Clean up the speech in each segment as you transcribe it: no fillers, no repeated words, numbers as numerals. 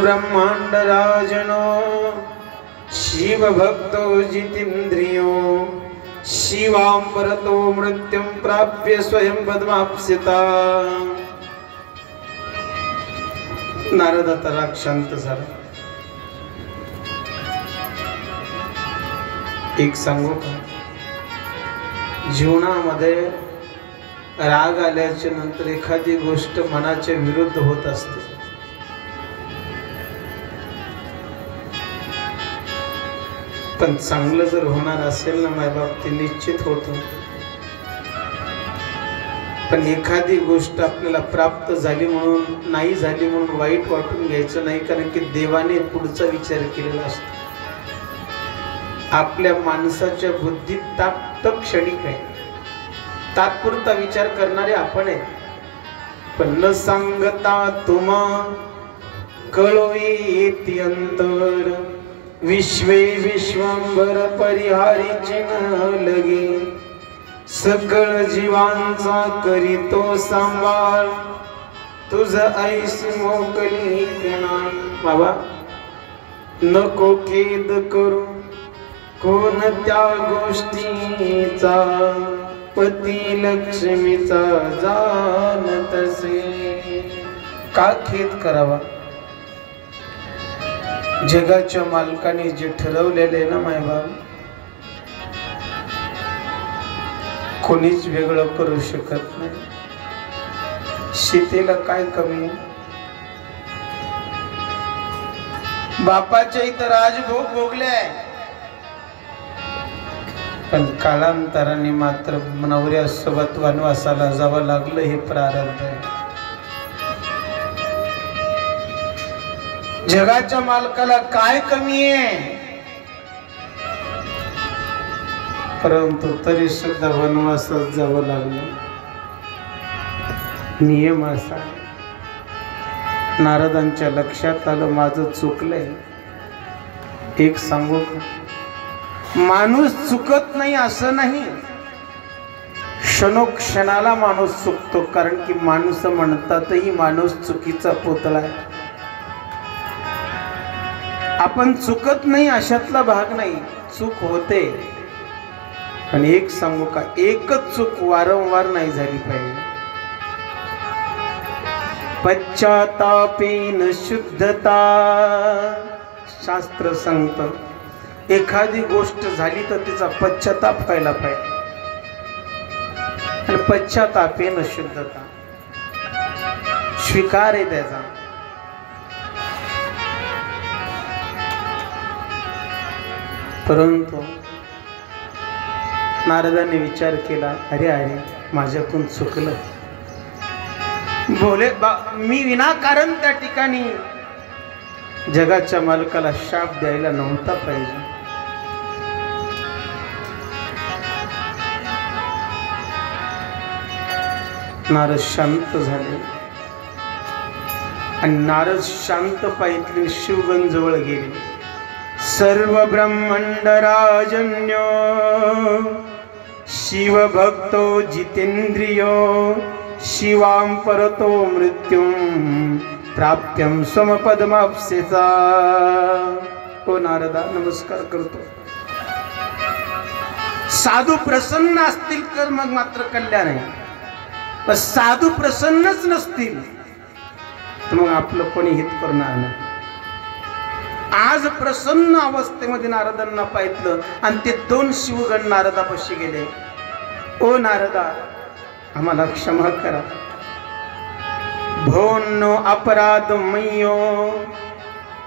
ब्रह्मांड राजनो शिव भक्तो जितेंद्रियो शिवां परतो मृत्युं प्राप्य स्वयं पद्माप्सिता। नारद आता राग शांत झाला। एक सांगू का, जीवनामध्ये राग आल्याच्या नंतर एखादी गोष्ट मनाच्या विरुद्ध होत असते। पण चांगलं जर होणार असेल ना मायबाप, ते निश्चित होतं। पण एखादी गोष्ट आपल्याला प्राप्त झाली म्हणून नाही झाली म्हणून वाईट वाटून घ्यायचं नाही, कारण की देवाने पुढचा विचार केलेला असतो। आपल्या माणसाच्या बुद्धीत तात्पुरता क्षणिक आहे, तात्पुरता विचार करणारे आपण आहे। पण न सांगता तुम्हा कळोई येती अंतर, विश्वे विश्वंभर परिहारी चिन्ह लगे, सकळ जीवांचा करीतो सांभाळ, तुझ ऐस मोकली कणा। बाबा नको खेद करू कोणत्या गोष्टीचा, पती लक्ष्मीचा जाणत असे। का खेद करावा? जगाच्या मालकाने जे ठरवलेले ना मायबाप, कोणीच वेगळं करू शकत नाही। सीतेला काय कमी? बापाच्या इथं राजभोग भोगले, पण कालांतराने मात्र नवऱ्यासोबत वनवासाला जावं लागलं, हे प्रारब्ध आहे। जगाच्या मालकाला काय कमी आहे? परंतु तरी सुद्धा वनवासात जावं लागलं, नियम असा। नारदांच्या लक्षात आलं माझं चुकलंय। एक सांगू का, माणूस चुकत नाही असं नाही, क्षणोक्षणाला माणूस चुकतो, कारण की माणूस म्हणतातही माणूस चुकीचा पुतळा आहे। आपण चुकत नाही अशातला भाग नाही, चूक होते। पण एक सांगू का, एकच चूक वारंवार नाही झाली पाहिजे। पश्चातापेन शुद्धता, शास्त्र सांगतं एखादी गोष्ट झाली तर तिचा पश्चाताप व्हायला पाहिजे। आणि पश्चातापेन शुद्धता, स्वीकार आहे त्याचा। परंतु नारदाने विचार केला, अरे अरे माझ्याकडून चुकलं, भोले मी विनाकारण त्या ठिकाणी जगाच्या मालकाला शाप द्यायला नव्हता पाहिजे। नारद शांत झाले आणि नारद शांत पाहिजे शिवगण जवळ गेले। सर्व ब्रह्मांड राजन्यो शिव भक्तो जितेंद्रियो शिवां परतो मृत्युं प्राप्त्यं समपदमाप्सिता। ओ नारदा नमस्कार करतो। साधू प्रसन्न असतील तर मग मात्र कल्याण आहे, पण साधू प्रसन्नच नसतील तर मग आपलं कोणी हित करणार नाही। आज प्रसन्न अवस्थेमध्ये नारदांना पाहिलं आणि ते दोन शिवगण नारदापाशी गेले। ओ नारदा आम्हाला क्षमा करा, भोनो अपराध मय्यो,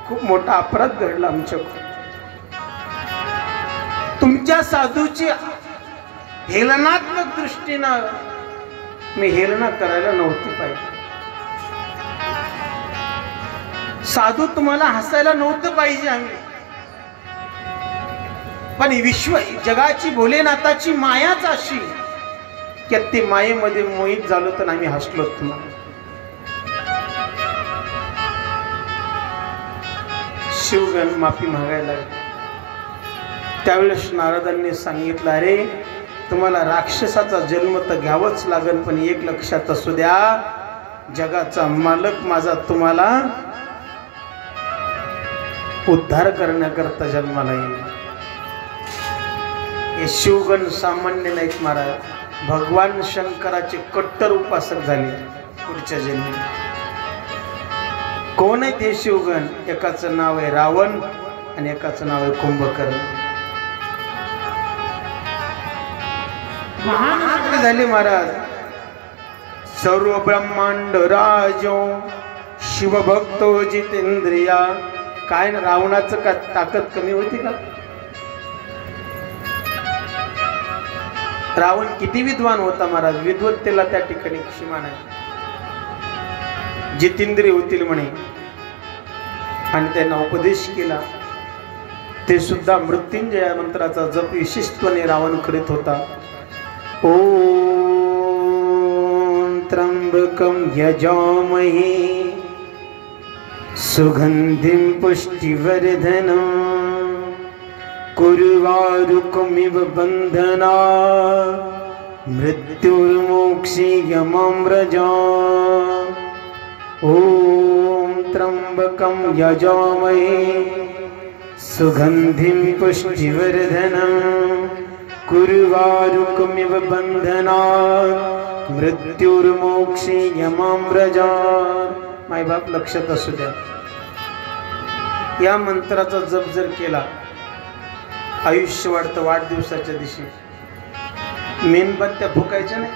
खूप मोठा अपराध घडला आमच्याकडून। तुमच्या साधूची हेलनात्मक दृष्टीनं मी हेलना करायला नव्हती पाहिजे। साधू तुम्हाला हसायला नव्हतं पाहिजे आम्ही, पण विश्व जगाची भोलेनाथाची मायाच अशी की ते मायेमध्ये मोहित झालो तर आम्ही हसलो तुम्हाला। शिवगण माफी मागायला लागले। त्यावेळेस नारदांनी सांगितलं, अरे तुम्हाला राक्षसाचा जन्म तर घ्यावंच लागेल, पण एक लक्षात असू द्या, जगाचा मालक माझा तुम्हाला उद्धार करण्याकरता जन्माला येईल. हे शिवगण सामान्य नाहीत महाराज. भगवान शंकराचे कट्टर उपासक झाले पुढच्या जन्मी. कोण आहे ते शिवगण? एकाचं नाव आहे रावण आणि एकाचं नाव आहे कुंभकर्ण. महान झाले महाराज. सर्व ब्रह्मांड राजो शिवभक्तो जितेंद्रिया. काय रावणाचं का ताकद कमी होती का? रावण किती विद्वान होता महाराज. विद्वत्तेला त्या ठिकाणी सीमा नाही. जितेंद्रिय होतील म्हणे आणि त्यांना उपदेश केला. ते सुद्धा मृत्युंजय मंत्राचा जप विशिष्टपणे रावण करीत होता. ओम त्र्यंबकं यजामहे सुगंधिं पुष्टिवर्धनं कुर्वारुकमिव बन्धना मृत्युर्मोक्षीयमामृजा. ओम त्र्यंबकं यजामहे सुगंधिं पुष्टिवर्धनं कुर्वारुकमिव बन्धना मृत्युर्मोक्षीयमामृजा. मायबाप लक्षात असू द्या. या मंत्राचा जप जर केला आयुष्य वाढतं. वाढदिवसाच्या दिवशी मेणबत्त्या फुकायच्या नाही,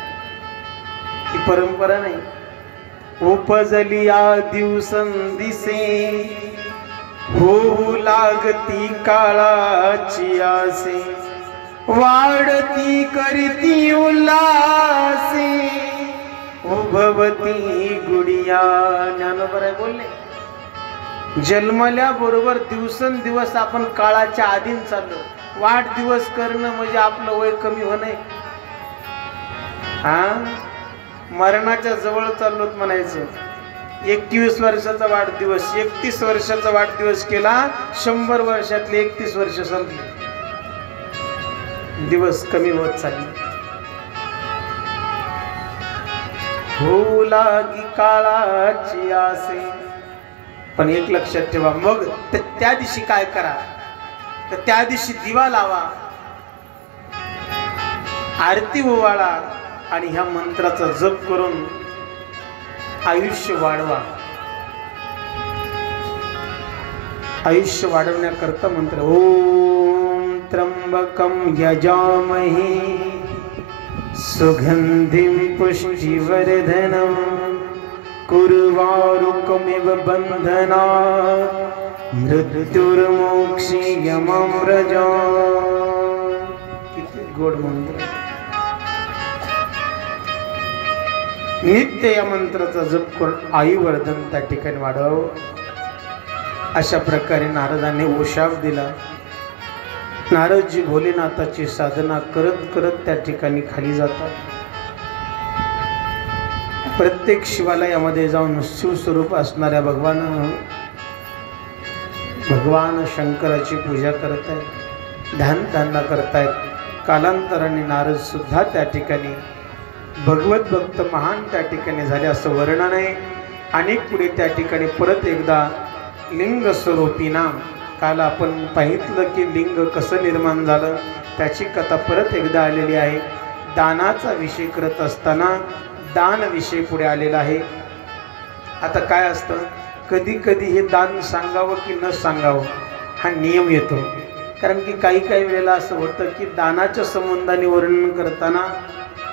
ही परंपरा नाही. उपजली या दिवसंदिसे होऊ लागती काळाची आसे वाढती करीती उल्हासे उभवती गुडिया. ज्ञानोबा राय बोलले जन्मल्याबरोबर दिवसेंदिवस आपण काळाच्या आधीन चाललो. वाढदिवस करणं म्हणजे आपलं वय कमी होणे. हा मरणाच्या जवळ चाललोत म्हणायचं. 21 वर्षाचा वाढदिवस 31 वर्षाचा वाढदिवस केला. 100 वर्षातले 31 वर्ष संपले. दिवस कमी होत चालले. होऊ लागी काळाची आसे. पण एक लक्षात ठेवा. मग त्या दिवशी काय करा तर त्या दिवशी दिवा लावा, आरती ओवाळा आणि ह्या मंत्राचा जप करून आयुष्य वाढवा. आयुष्य वाढवण्याकरता मंत्र ओम त्र्यंबकं यजामहे सुगंधिं पुष्टिवर्धनं कुर्वारुकमिव बन्धना मृत्युर्मोक्षीयमामृजा. किती गोड मंत्र. नित्य या मंत्राचा जप करून आयुवर्धन त्या ठिकाणी वाढव. अशा प्रकारे नारदाने ओशाप दिला. नारदजी भोलेनाथाची साधना करत करत त्या ठिकाणी खाली जातात. प्रत्येक शिवालयामध्ये जाऊन शिवस्वरूप असणाऱ्या भगवान शंकराची पूजा करत आहेत, ध्यानधारणा करतायत. कालांतराने नारद सुद्धा त्या ठिकाणी भगवत भक्त महान त्या ठिकाणी झाले असं वर्णन आहे. अनेक पुढे त्या ठिकाणी परत एकदा लिंग स्वरूपी नाम. काल आपण पाहितलं की लिंग कसं निर्माण झालं त्याची कथा परत एकदा आलेली आहे. दानाचा विषय करत असताना दान विषय पुढे आलेला आहे. आता काय असतं कधी कधी हे दान सांगावं की न सांगावं हा नियम येतो. कारण की काही वेळेला असं होतं की दानाच्या संबंधाने वर्णन करताना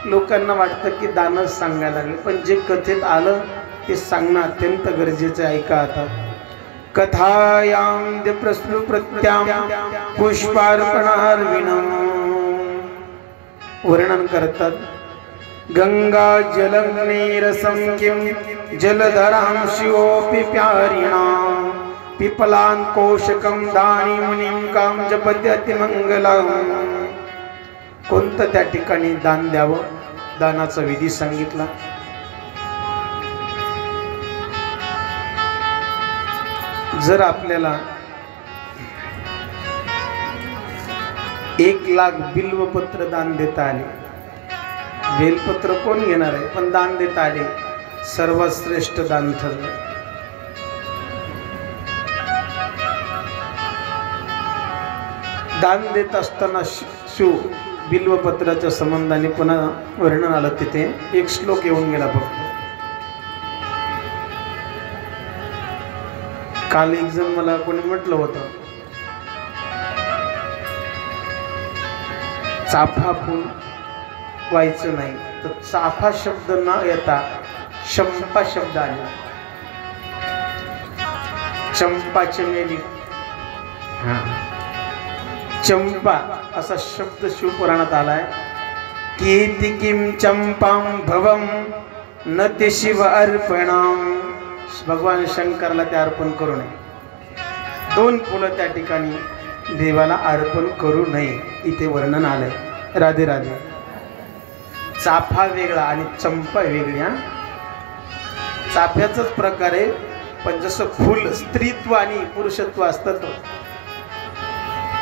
लोकांना वाटतं की दानच सांगायला लागले. पण जे कथेत आलं ते सांगणं अत्यंत गरजेचं आहे. ऐका आता. कथायां प्रत्यां पुष्पार्पणार्विणं वर्णन करतात. गंगा जलग्नेरसं किं जलधरां शिवोऽपि प्यारिणां पिपलान् कोशकं दानी मुनिं कां जपत्यति मंगलं. कोणतं त्या ठिकाणी दान द्यावं दानाचा विधी सांगितला. जर आपल्याला 1,00,000 बिल्वपत्र दान देता आले, बेलपत्र कोण घेणार आहे पण दान देता आले, सर्वात श्रेष्ठ दान ठरलं. दान देत असताना शिव बिल्वपत्राच्या संबंधाने पुन्हा वर्णन आलं तिथे एक श्लोक येऊन गेला फक्त. काल एक जण मला कोणी म्हटलं होतं चाफा फुल व्हायचं नाही, तर चाफा शब्द न येता चंपा शब्द आला. चंपा चमेली, हा चंपा असा शब्द शिवपुराणात आलाय. कीर्ति किम चंपाम भवम न ते शिव अर्पणम. भगवान शंकरला ते अर्पण करू नये. 2 फुलं त्या ठिकाणी देवाला अर्पण करू नये इथे वर्णन आलंय. राधे राधे. चाफा वेगळा आणि चंपा वेगळ्या. चाफ्याचाच प्रकार आहे, पण जसं फुल स्त्रीत्व आणि पुरुषत्व असतं तर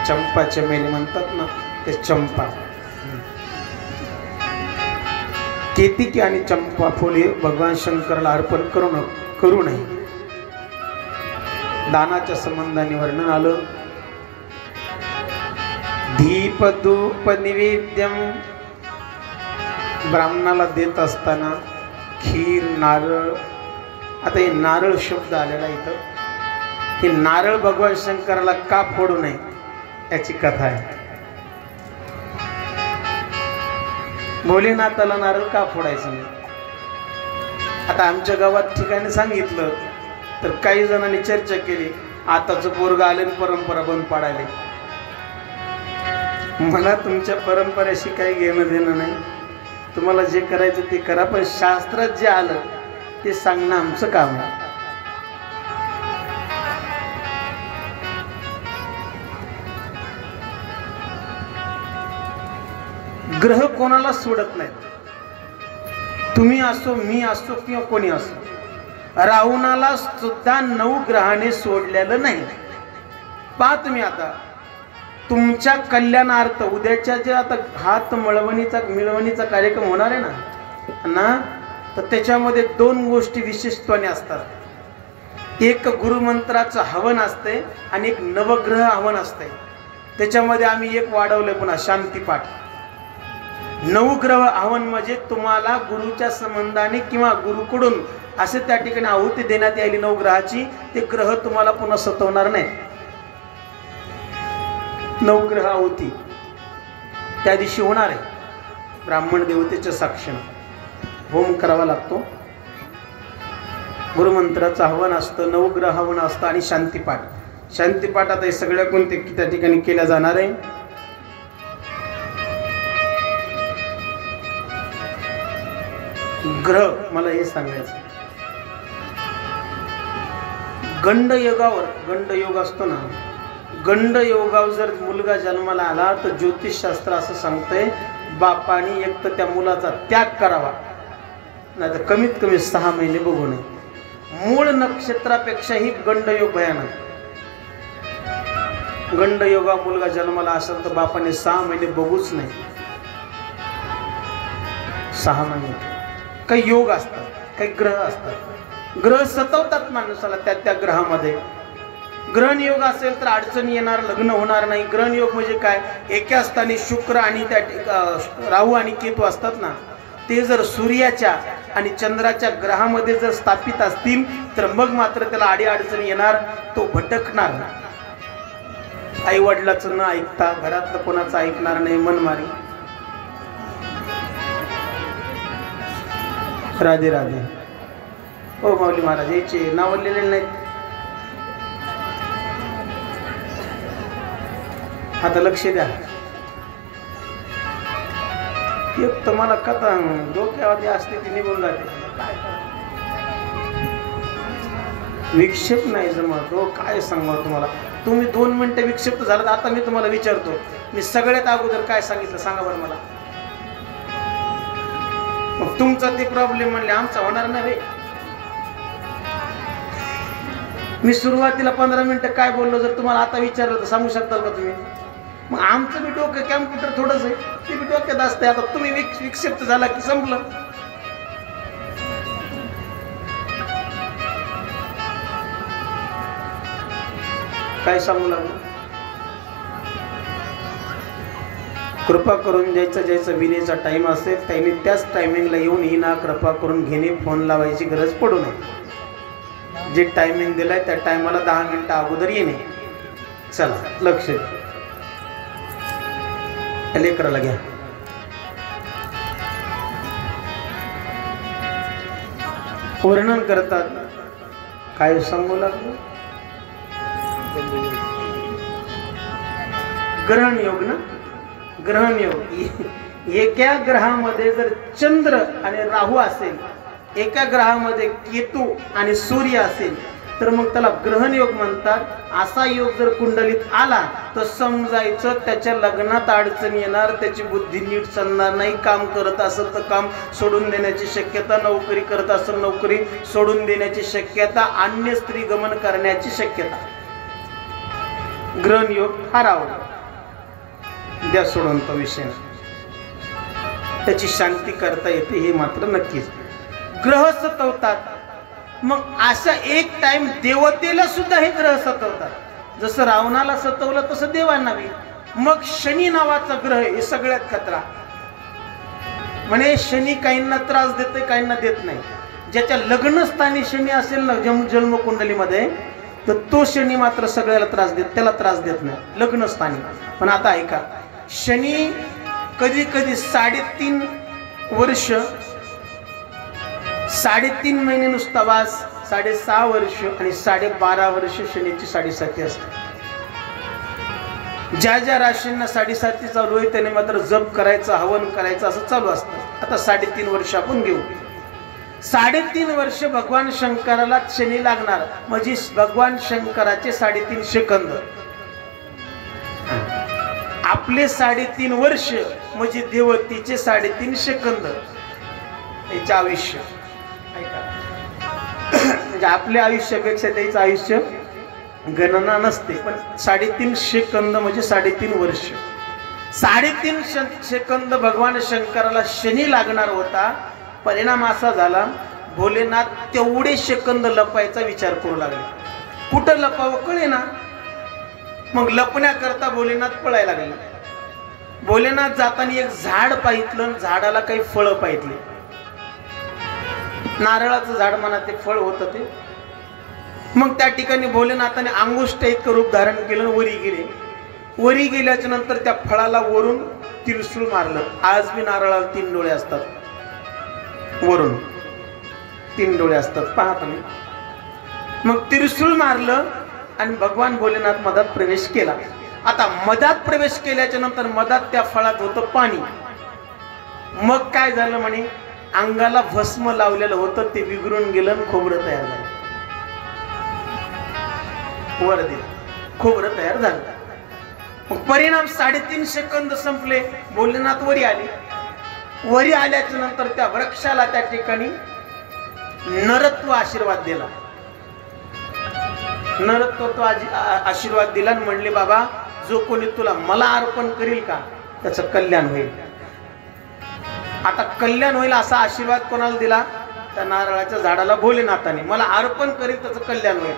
चंपा चमेली म्हणतात ना, ते चंपा. केतिकी आणि चंपा फुल हे भगवान शंकरला अर्पण करू नये. दानाच्या संबंधाने वर्णन आलं. दीप धूप निवेद्यम. ब्राह्मणाला देत असताना खीर नारळ. आता हे नारळ शब्द आलेला इथं. हे नारळ भगवान शंकराला का फोडू नये याची कथा आहे. भोलेनाथाला नारळ का फोडायचं नाही. आता आमच्या गावात ठिकाणी सांगितलं तर काही जणांनी चर्चा केली, आताच पोरग आले परंपरा बंद पाडायला. मला तुमच्या परंपरेशी काही घेणं देणं नाही. तुम्हाला जे करायचं ते करा, पण शास्त्रात जे आलं ते सांगणं आमचं काम आहे. ग्रह कोणाला सोडत नाही. तुम्ही असो, मी असो किंवा कोणी असो, रावणाला सुद्धा 9 ग्रहाने सोडलेलं नाही. पहा तुम्ही आता तुमच्या कल्याणार्थ उद्याच्या जे आता हात मिळवणीचा कार्यक्रम होणार आहे ना, तर त्याच्यामध्ये 2 गोष्टी विशेषत्वाने असतात. एक गुरुमंत्राचं हवन असते आणि एक नवग्रह हवन असते. त्याच्यामध्ये आम्ही एक वाढवलंय पुन्हा शांतीपाठ. नवग्रह हवन म्हणजे तुम्हाला गुरुच्या संबंधाने किंवा गुरुकडून असे त्या ठिकाणी आहुती देण्यात यायली 9 ग्रहाची. ते ग्रह तुम्हाला पुन्हा सतवणार नाही. 9 ग्रह आहुती त्या दिवशी होणार आहे. ब्राह्मण देवतेच्या साक्षीने होम करावा लागतो. गुरुमंत्राचं आव्हान असतं, 9 ग्रह हवन असतं आणि शांतीपाठ. शांतीपाठात हे सगळ्या कोणते त्या ठिकाणी केल्या जाणार आहे. ग्रह मला हे सांगायचं, गंड योग असतो ना, गंड योगावर जर मुलगा जन्माला आला तर ज्योतिषशास्त्र असं सांगतंय बापाने एक तर त्या मुलाचा त्याग करावा, नाही तर कमीत कमी 6 महिने बघू नये. मूळ नक्षत्रापेक्षाही गंडयोग भयानक. गंडयोगा मुलगा जन्माला असेल तर बापाने 6 महिने बघूच नाही. 6 महिने काही योग असतात, काही ग्रह असतात. ग्रह सतवतात माणसाला त्या ग्रहामध्ये. ग्रहण योग असेल तर अडचणी येणार, लग्न होणार नाही. ग्रहण योग म्हणजे काय, एका स्थानी शुक्र आणि त्या राहू आणि केतू असतात ना, ते जर सूर्याच्या आणि चंद्राच्या ग्रहामध्ये जर स्थापित असतील तर मग मात्र त्याला आडी अडचणी येणार, तो भटकणार. आई वडिलाचं न ऐकता, घरातलं कोणाचं ऐकणार नाही, मनमारी. राधे राधे. हो माऊली महाराज याचे नाव लिहिलेले नाहीत. आता लक्ष द्या. एक तर मला कथा डोक्यावरती असते ती निघून जाते. विक्षेप नाही जमत. काय सांगावं तुम्हाला. तुम्ही 2 मिनिटं विक्षेप झालात. आता मी तुम्हाला विचारतो, मी सगळ्यात अगोदर काय सांगितलं सांगा बरं मला. मग तुमचा ते प्रॉब्लेम म्हणले आमचा होणार नाही. मी सुरुवातीला 15 मिनिटं काय बोललो जर तुम्हाला आता विचारलं तर सांगू शकताल का तुम्ही. मग आमचं बी डोकं कॅम्प्युटर थोडंच आहे, ते बी डोक्यात असते. आता तुम्ही विक्षिप्त झाला की संपलं. काय सांगू लागलो. कृपा करून ज्याचा विनेचा टाइम असेल त्यांनी त्याच टायमिंगला येऊन ही ना कृपा करून घेणे, फोन लावायची गरज पडू नये. जे टायमिंग दिलाय त्या टायमाला 10 मिनिटं अगोदर येणे. चला लक्ष लेकराला घ्या. वर्णन करतात काय सांगू लागलो. ग्रहण योग ना, ग्रहण योग. एका ग्रहामध्ये जर चंद्र आणि राहू असेल, एका ग्रहामध्ये केतू आणि सूर्य असेल तर मग त्याला ग्रहण योग म्हणतात. असा योग जर कुंडलीत आला तर समजायचं त्याच्या लग्नात अडचण येणार, त्याची बुद्धी नीट चालणार नाही, काम करत असेल तर काम सोडून देण्याची शक्यता, नोकरी करत असेल नोकरी सोडून देण्याची शक्यता, अन्य स्त्री गमन करण्याची शक्यता. ग्रहण योग फार आवडतो. द्या सोडून तो विषय, त्याची शांती करता येते हे मात्र नक्कीच. ग्रह सतवतात. मग असा एक टाइम देवतेला सुद्धा हे ग्रह सतवतात. जसं रावणाला सतवलं तसं देवांना बी. मग शनी नावाचा ग्रह हे सगळ्यात खतरा. म्हणे शनी काहींना त्रास देतोय, काहींना देत नाही. ज्याच्या लग्नस्थानी शनी असेल ना जन्मकुंडलीमध्ये, तर तो शनी मात्र सगळ्याला त्रास देत, त्याला त्रास देत नाही लग्नस्थानी. पण आता ऐका, शनी कधी कधी 3.5 वर्ष, 3.5 महिने नुसता वास, 6.5 वर्ष आणि 12.5 वर्ष शनीची 7.5 असते. ज्या ज्या राशींना 7.5 चालू आहे त्याने मात्र जप करायचं, हवन करायचं असं चालू असतं. आता 3.5 वर्ष आपण घेऊ. 3.5 वर्ष भगवान शंकराला शनी लागणार, म्हणजे भगवान शंकराचे 3.5 सेकंद. आपले 3.5 वर्ष म्हणजे देवतेचे 3.5 सेकंद. त्याचे आयुष्य म्हणजे आपल्या आयुष्यापेक्षा त्याचं आयुष्य गणना नसते. पण 3.5 सेकंद म्हणजे 3.5 वर्ष. 3.5 सेकंद भगवान शंकराला शनी लागणार होता. परिणाम असा झाला, भोलेनाथ तेवढे सेकंद लपायचा विचार करू लागले. कुठं लपावं कळे ना. मग लपण्याकरता भोलेनाथ पळायला लागले. भोलेनाथ जाताना एक झाड पाहितलं, झाडाला काही फळं पाहितली. नारळाचं झाड म्हणा, ते फळ होतं ते. मग त्या ठिकाणी भोलेनाथाने अंगुष्ठ इतकं रूप धारण केलं, वरी गेले. वरी गेल्याच्या नंतर त्या फळाला वरून त्रिशूळ मारलं. आज बी नारळाला 3 डोळे असतात, वरून 3 डोळे असतात, पहा तुम्ही. मग त्रिशूळ मारलं आणि भगवान भोलेनाथ मधात प्रवेश केला. आता मधात प्रवेश केल्याच्या नंतर मधात त्या फळात होतं पाणी. मग काय झालं म्हणे, अंगाला भस्म लावलेलं होतं ते विघरून गेलं आणि खोबरं तयार झालं. वर दिलं, खोबरं तयार झालं. मग परिणाम 3.5 सेकंद संपले. भोलेनाथ वरी आले. वरी आल्याच्या नंतर त्या वृक्षाला त्या ठिकाणी नरत्व आशीर्वाद दिला. नरत्व आशीर्वाद दिला आणि म्हणले, बाबा जो कोणी तुला मला अर्पण करील का त्याचं कल्याण होईल. आता कल्याण होईल असा आशीर्वाद कोणाला दिला? त्या नारळाच्या झाडाला भोलेनाथाने. मला अर्पण करील त्याचं कल्याण होईल.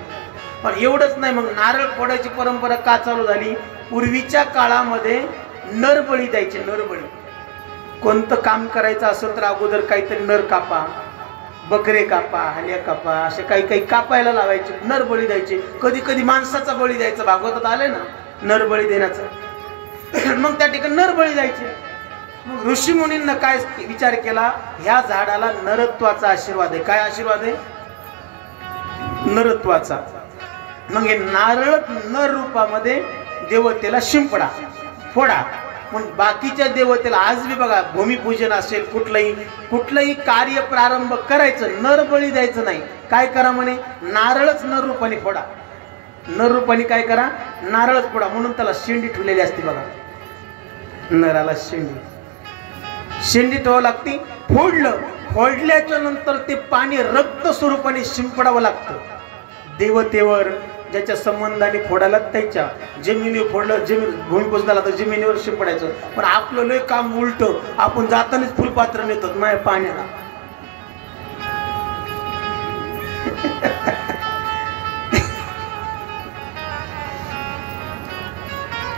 पण एवढंच नाही, मग नारळ फोडायची परंपरा का चालू झाली? पूर्वीच्या काळामध्ये नरबळी द्यायचे. नरबळी कोणतं काम करायचं असेल तर अगोदर काहीतरी नर कापा, बकरे कापा, हल्या कापा, असे काही काही कापायला लावायचे, नरबळी द्यायचे. कधी कधी माणसाचा बळी द्यायचा, भागवतात आले ना नरबळी देण्याचं. मग त्या ठिकाणी नरबळी द्यायचे. मग ऋषी मुनींना काय विचार केला, ह्या झाडाला नरत्वाचा आशीर्वाद आहे. काय आशीर्वाद आहे? नरत्वाचा. मग हे नारळ नर रूपामध्ये देवतेला शिंपडा, फोडा. पण बाकीच्या देवतेला आज बी बघा, भूमिपूजन असेल, कुठलंही कार्य प्रारंभ करायचं, नर बळी द्यायचं नाही. काय करा म्हणे, नारळच नर रूपाने फोडा. नर रूपाने काय करा, नारळच फोडा. म्हणून त्याला शेंडी ठेवलेली असते बघा. नराला शेंडी ठेवावं लागते. फोडल्याच्या नंतर ते पाणी रक्त स्वरूपाने शिंपडावं लागतं देवतेवर. ज्याच्या संबंधाने फोडायला त्याच्या जमिनीवर फोडलं, जमीन भूमिपूजनाला तर जमिनीवर शिंपडायचं. पण आपलं लय काम उलट, आपण जातानाच फुलपात्र नेतो माझ्या पाण्याला.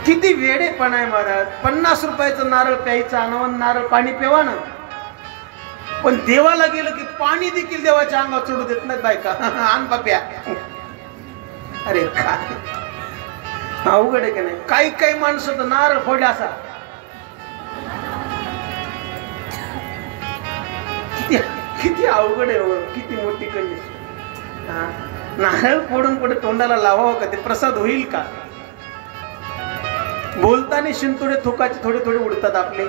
किती वेडेपणा आहे महाराज. 50 रुपयाचं नारळ प्यायचं, आणावं नारळ पाणी प्यावा ना, पण देवाला गेलं की पाणी देखील देवाच्या अंगावर चढू देत नाहीत बायका. आण बाप्या. अरे काय अवघड आहे का नाही. काही काही माणसं तर नारळ फोडला असा. किती किती अवघड आहे, किती मोठी कंडिशन. नारळ फोडून पुढे तोंडाला लावावं का, ते प्रसाद होईल का. बोलताना शिंतोडे थुकाचे थोडे थोडे उडतात आपले,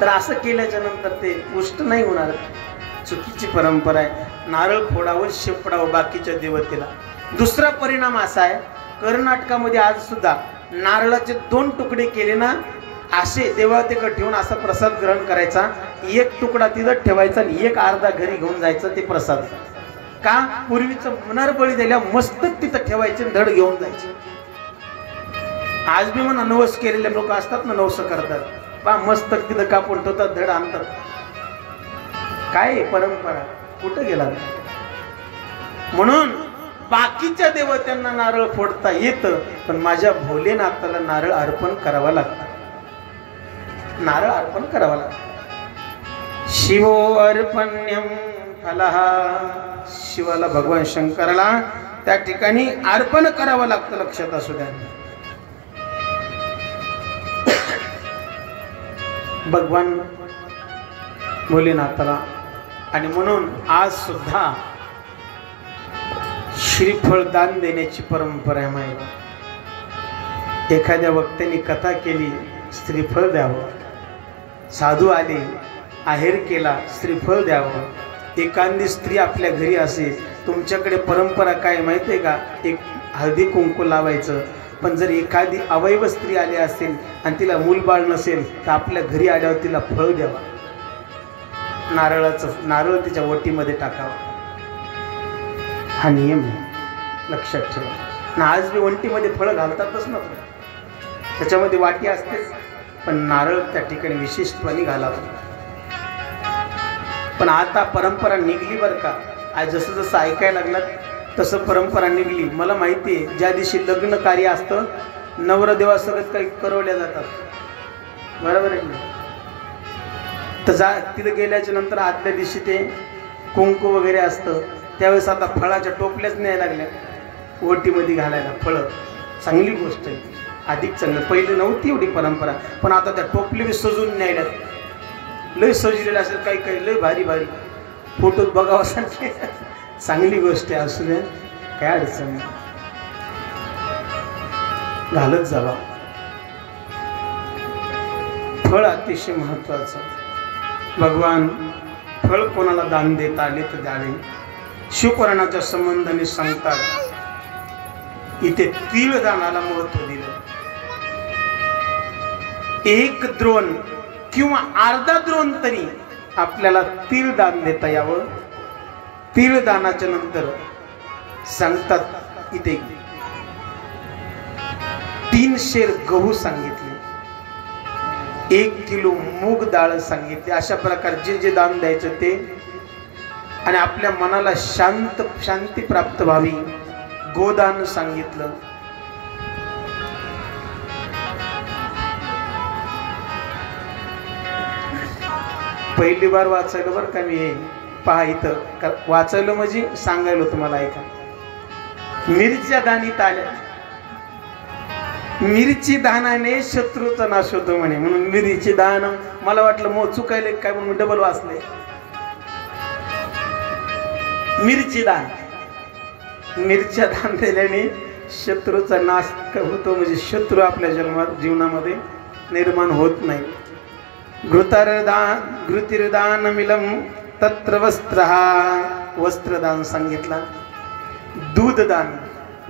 तर असं केल्याच्या नंतर ते उष्ट नाही होणार. चुकीची परंपरा आहे. नारळ फोडावं, शिंपडावं बाकीच्या देवतेला. दुसरा परिणाम असा आहे, कर्नाटकामध्ये आज सुद्धा नारळाचे 2 तुकडे केले ना, असे देवतेकडे ठेवून असा प्रसाद ग्रहण करायचा. एक तुकडा तिथं ठेवायचा आणि एक अर्धा घरी घेऊन जायचं. ते प्रसाद का, पूर्वीचं नरबळी दिल्या मस्तक तिथं ठेवायचे, धड घेऊन जायचे. आज बी म्हणा नवस केलेले लोक असतात ना, नवस करतात पा, मस्तक तिथं कापून ठेवतात, धड आणतात. काय परंपरा, कुठं गेला. म्हणून बाकीच्या देवतांना नारळ फोडता येतं, पण माझ्या भोलेनाथाला नारळ अर्पण करावं लागतं. नारळ अर्पण करावं लागतं. शिवो अर्पण्यम फलः. शिवाला, भगवान शंकराला त्या ठिकाणी अर्पण करावं लागतं. लक्षात असू द्या. भगवान भोलेनाथाला. आणि म्हणून आज सुद्धा श्रीफळ दान देण्याची परंपरा आहे माहिती. एखाद्या वक्त्याने कथा केली, श्रीफळ द्यावं. साधू आले, आहेर केला, श्रीफळ द्यावं. एखादी स्त्री आपल्या घरी असेल, तुमच्याकडे परंपरा काय माहिती आहे का, एक हळदी कुंकू लावायचं. पण जर एखादी अवैध स्त्री आली असेल आणि तिला मूलबाळ नसेल, तर आपल्या घरी आल्यावर तिला फळ द्यावा. नारळ तिच्या वटीमध्ये टाकावा. हा नियम आहे, लक्षात ठेवा. ना आज बी वंटीमध्ये फळं घालतातच ना, त्याच्यामध्ये वाटी असतेच, पण नारळ त्या ठिकाणी विशिष्टपणे घालावं. पण आता परंपरा निघली बरं का. आज जसं जसं ऐकायला लागलात तसं परंपरा निघली. मला माहिती आहे, ज्या दिवशी लग्न कार्य असतं, नवरदेवासोबत काही करवल्या जातात, बरोबर आहे ना. तर तिथं गेल्याच्या नंतर आदल्या दिवशी ते कुंकू वगैरे असतं. त्यावेळेस आता फळाच्या टोपल्याच न्यायला लागल्या ओटीमध्ये घालायला फळं. चांगली गोष्ट आहे, अधिक चांगलं. पहिले नव्हती एवढी परंपरा, पण आता त्या टोपली बी सजून न्यायला. लय सजलेलं असेल, काही काही लय भारी भारी फोटोत बघावं सारखे. चांगली गोष्ट आहे, असू द्या, काय अडचण नाही, घालत जावा. फळ अतिशय महत्वाचं. भगवान फळ कोणाला दान देता आले तर द्यावे. शिवपुराणाच्या संबंधाने सांगतात, इथे तीळ दानाला महत्व दिलं. एक द्रोण किंवा अर्धा द्रोण तरी आपल्याला तीळ दान देता यावं. तीळ दानाच्या नंतर सांगतात, इथे 3 शेर गहू सांगितले, 1 किलो मूग डाळ सांगितली. अशा प्रकारे जे दान द्यायचं ते. आणि आपल्या मनाला शांती प्राप्त व्हावी, गोदान सांगितलं. पहिली बार वाचायला बरं का मी, हे पहा इथं वाचायला म्हणजे सांगायला तुम्हाला. ऐका, मिरच्या दानीत आल्या, मिरची दानाने शत्रूचा नाश होतो म्हणे. म्हणून मिरची दान, मला वाटलं चुकायले काय म्हणून डबल वाचले. मिरची दान, मिरच्या दान दिल्याने शत्रूचा नाश होतो, म्हणजे शत्रू आपल्या जीवनामध्ये निर्माण होत नाही. घृतिर्दान मिलम तत्र वस्त्रदान सांगितला. दूधदान,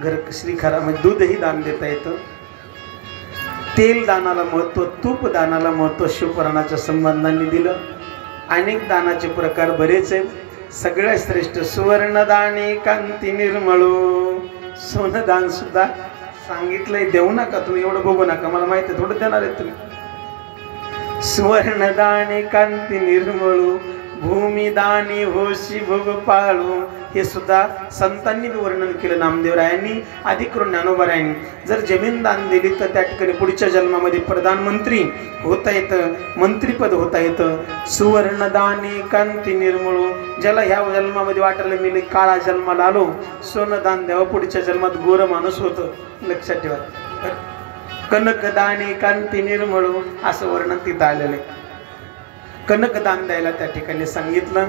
घर श्रीखरा म्हणजे दूधही दान देता येतं. तेल दानाला महत्व, तूप दानाला महत्व शिवपुराणाच्या संबंधांनी दिलं. अनेक दानाचे प्रकार बरेच आहेत. सगळ्यात श्रेष्ठ सुवर्णदाने कांती निर्मळो. सोनदान सुद्धा सांगितलंय. देऊ नका तुम्ही, एवढं बघू नका, मला माहिती आहे थोडं देणार आहे तुम्ही. सुवर्णदाने कांती निर्मळो भूमिदानी होशी भोग पाळू, हे सुद्धा संतांनी वर्णन केलं नामदेवरायांनी, अधिकृत ज्ञानोबारायांनी. जर जमीन दान दिली तर त्या ठिकाणी पुढच्या जन्मामध्ये प्रधानमंत्री होता येतं, मंत्रीपद होता येतं. सुवर्णदानी कांती निर्मळू, ज्याला ह्या जन्मामध्ये वाटायला मी काळा जन्माला आलो, सोनं दान द्यावं, पुढच्या जन्मात गोर माणूस होतं. लक्षात ठेवा. कनकदानी कांती निर्मळू असं वर्णन तिथं आलेलं आहे. कनकदान द्यायला त्या ठिकाणी सांगितलं.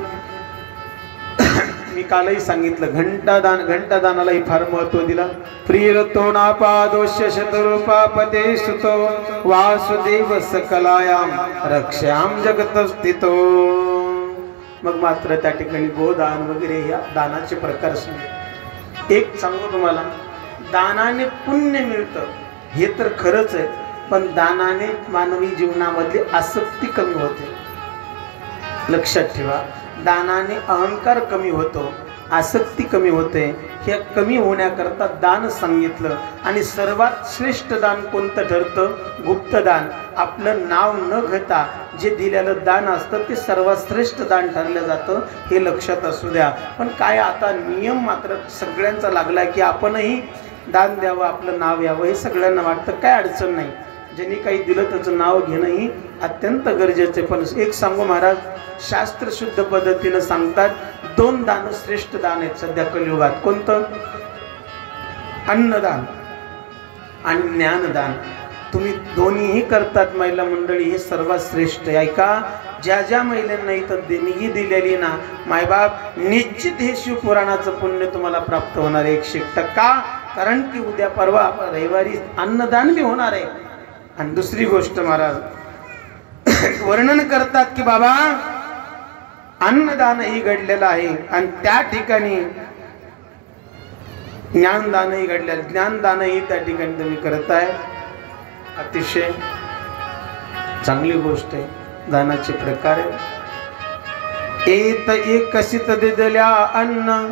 मी कालही सांगितलं, घंटादानालाही फार महत्व दिलं. प्रियतो नापादोष्य शतरूपापते सुतो वासुदेव सकलायाम रक्ष्याम जगत स्थितो. मग मात्र त्या ठिकाणी गोदान वगैरे या दानाचे प्रकार सांगितले. एक सांगू तुम्हाला, दानाने पुण्य मिळतं हे तर खरंच आहे, पण दानाने मानवी जीवनामधली आसक्ती कमी होते. लक्षात ठेवा, दानाने अहंकार कमी होतो, आसक्ती कमी होते. हे कमी होण्याकरता दान सांगितलं. आणि सर्वात श्रेष्ठ दान कोणतं ठरतं? गुप्तदान. आपलं नाव न घेता जे दिलेलं दान असतं ते सर्वात श्रेष्ठ दान ठरलं जातं, हे लक्षात असू द्या. पण काय आता नियम मात्र सगळ्यांचा लागला की आपणही दान द्यावं, आपलं नाव यावं, हे सगळ्यांना वाटतं. काय अडचण नाही, ज्यांनी काही दिलं त्याचं नाव घेणंही अत्यंत गरजेचे. पण एक सांगू महाराज, शास्त्र शुद्ध पद्धतीनं सांगतात, दोन दान श्रेष्ठ दान आहेत सध्या कलियुगात. कोणतं? अन्नदान आणि ज्ञानदान. तुम्ही दोन्हीही करतात महिला मंडळी, हे सर्वात श्रेष्ठ आहे. ऐका, ज्या ज्या महिलांना इथं देणगी दिलेली ना मायबाप, निश्चित हे शिवपुराणाचं पुण्य तुम्हाला प्राप्त होणार आहे 100%. कारण की उद्या परवा रविवारी अन्नदान बी होणार आहे. आणि दुसरी गोष्ट महाराज वर्णन करतात की बाबा अन्नदानही घडलेलं आहे आणि त्या ठिकाणी ज्ञानदानही घडलेलं. ज्ञानदानही त्या ठिकाणी तुम्ही करताय, अतिशय चांगली गोष्ट आहे. दानाचे प्रकार आहे. एत एकसित दिदल्या अन्न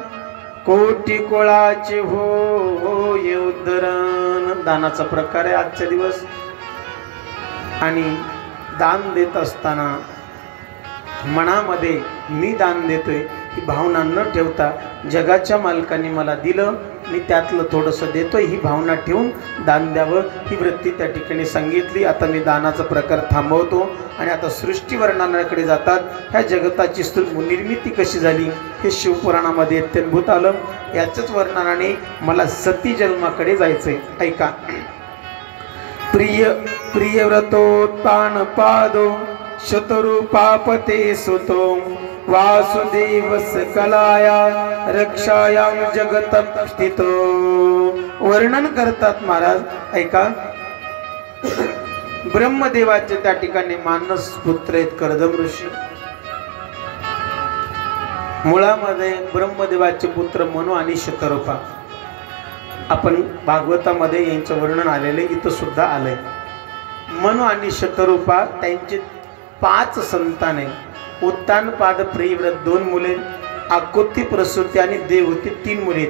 कोटी कोळाचे हो ये उद्धरण. दानाचा प्रकार आहे आजचा दिवस. आणि दान देत असताना मनामध्ये मी दान देतोय ही भावना न ठेवता, जगाच्या मालकाने मला दिलं, मी त्यातलं थोडंसं देतोय, ही भावना ठेवून दान द्यावं, ही वृत्ती त्या ठिकाणी सांगितली. आता मी दानाचा प्रकार थांबवतो आणि आता सृष्टी वर्णनाकडे जातात. ह्या जगताची निर्मिती कशी झाली हे शिवपुराणामध्ये अत्यंभूत आलं. याच्याच वर्णनाने मला सती जन्माकडे जायचंय. ऐका. प्रियव्रतोत्तान पादो शतरूपापते सुतो वासुदेव सकलाया रक्षायाम जगत स्थितो. वर्णन करतात महाराज. ऐका. ब्रह्मदेवाचे त्या ठिकाणी मानस पुत्र आहेत कर्दम ऋषी. मुळामध्ये ब्रह्मदेवाचे पुत्र मनु आणि शतरूपा. आपण भागवतामध्ये यांचं वर्णन आलेले इथं सुद्धा आलंय. मनु आणि शतरूपा त्यांचे 5 संतान आहे. उत्तानपाद प्रियव्रत 2 मुले, आकुती प्रसूती आणि देवहूती 3 मुले.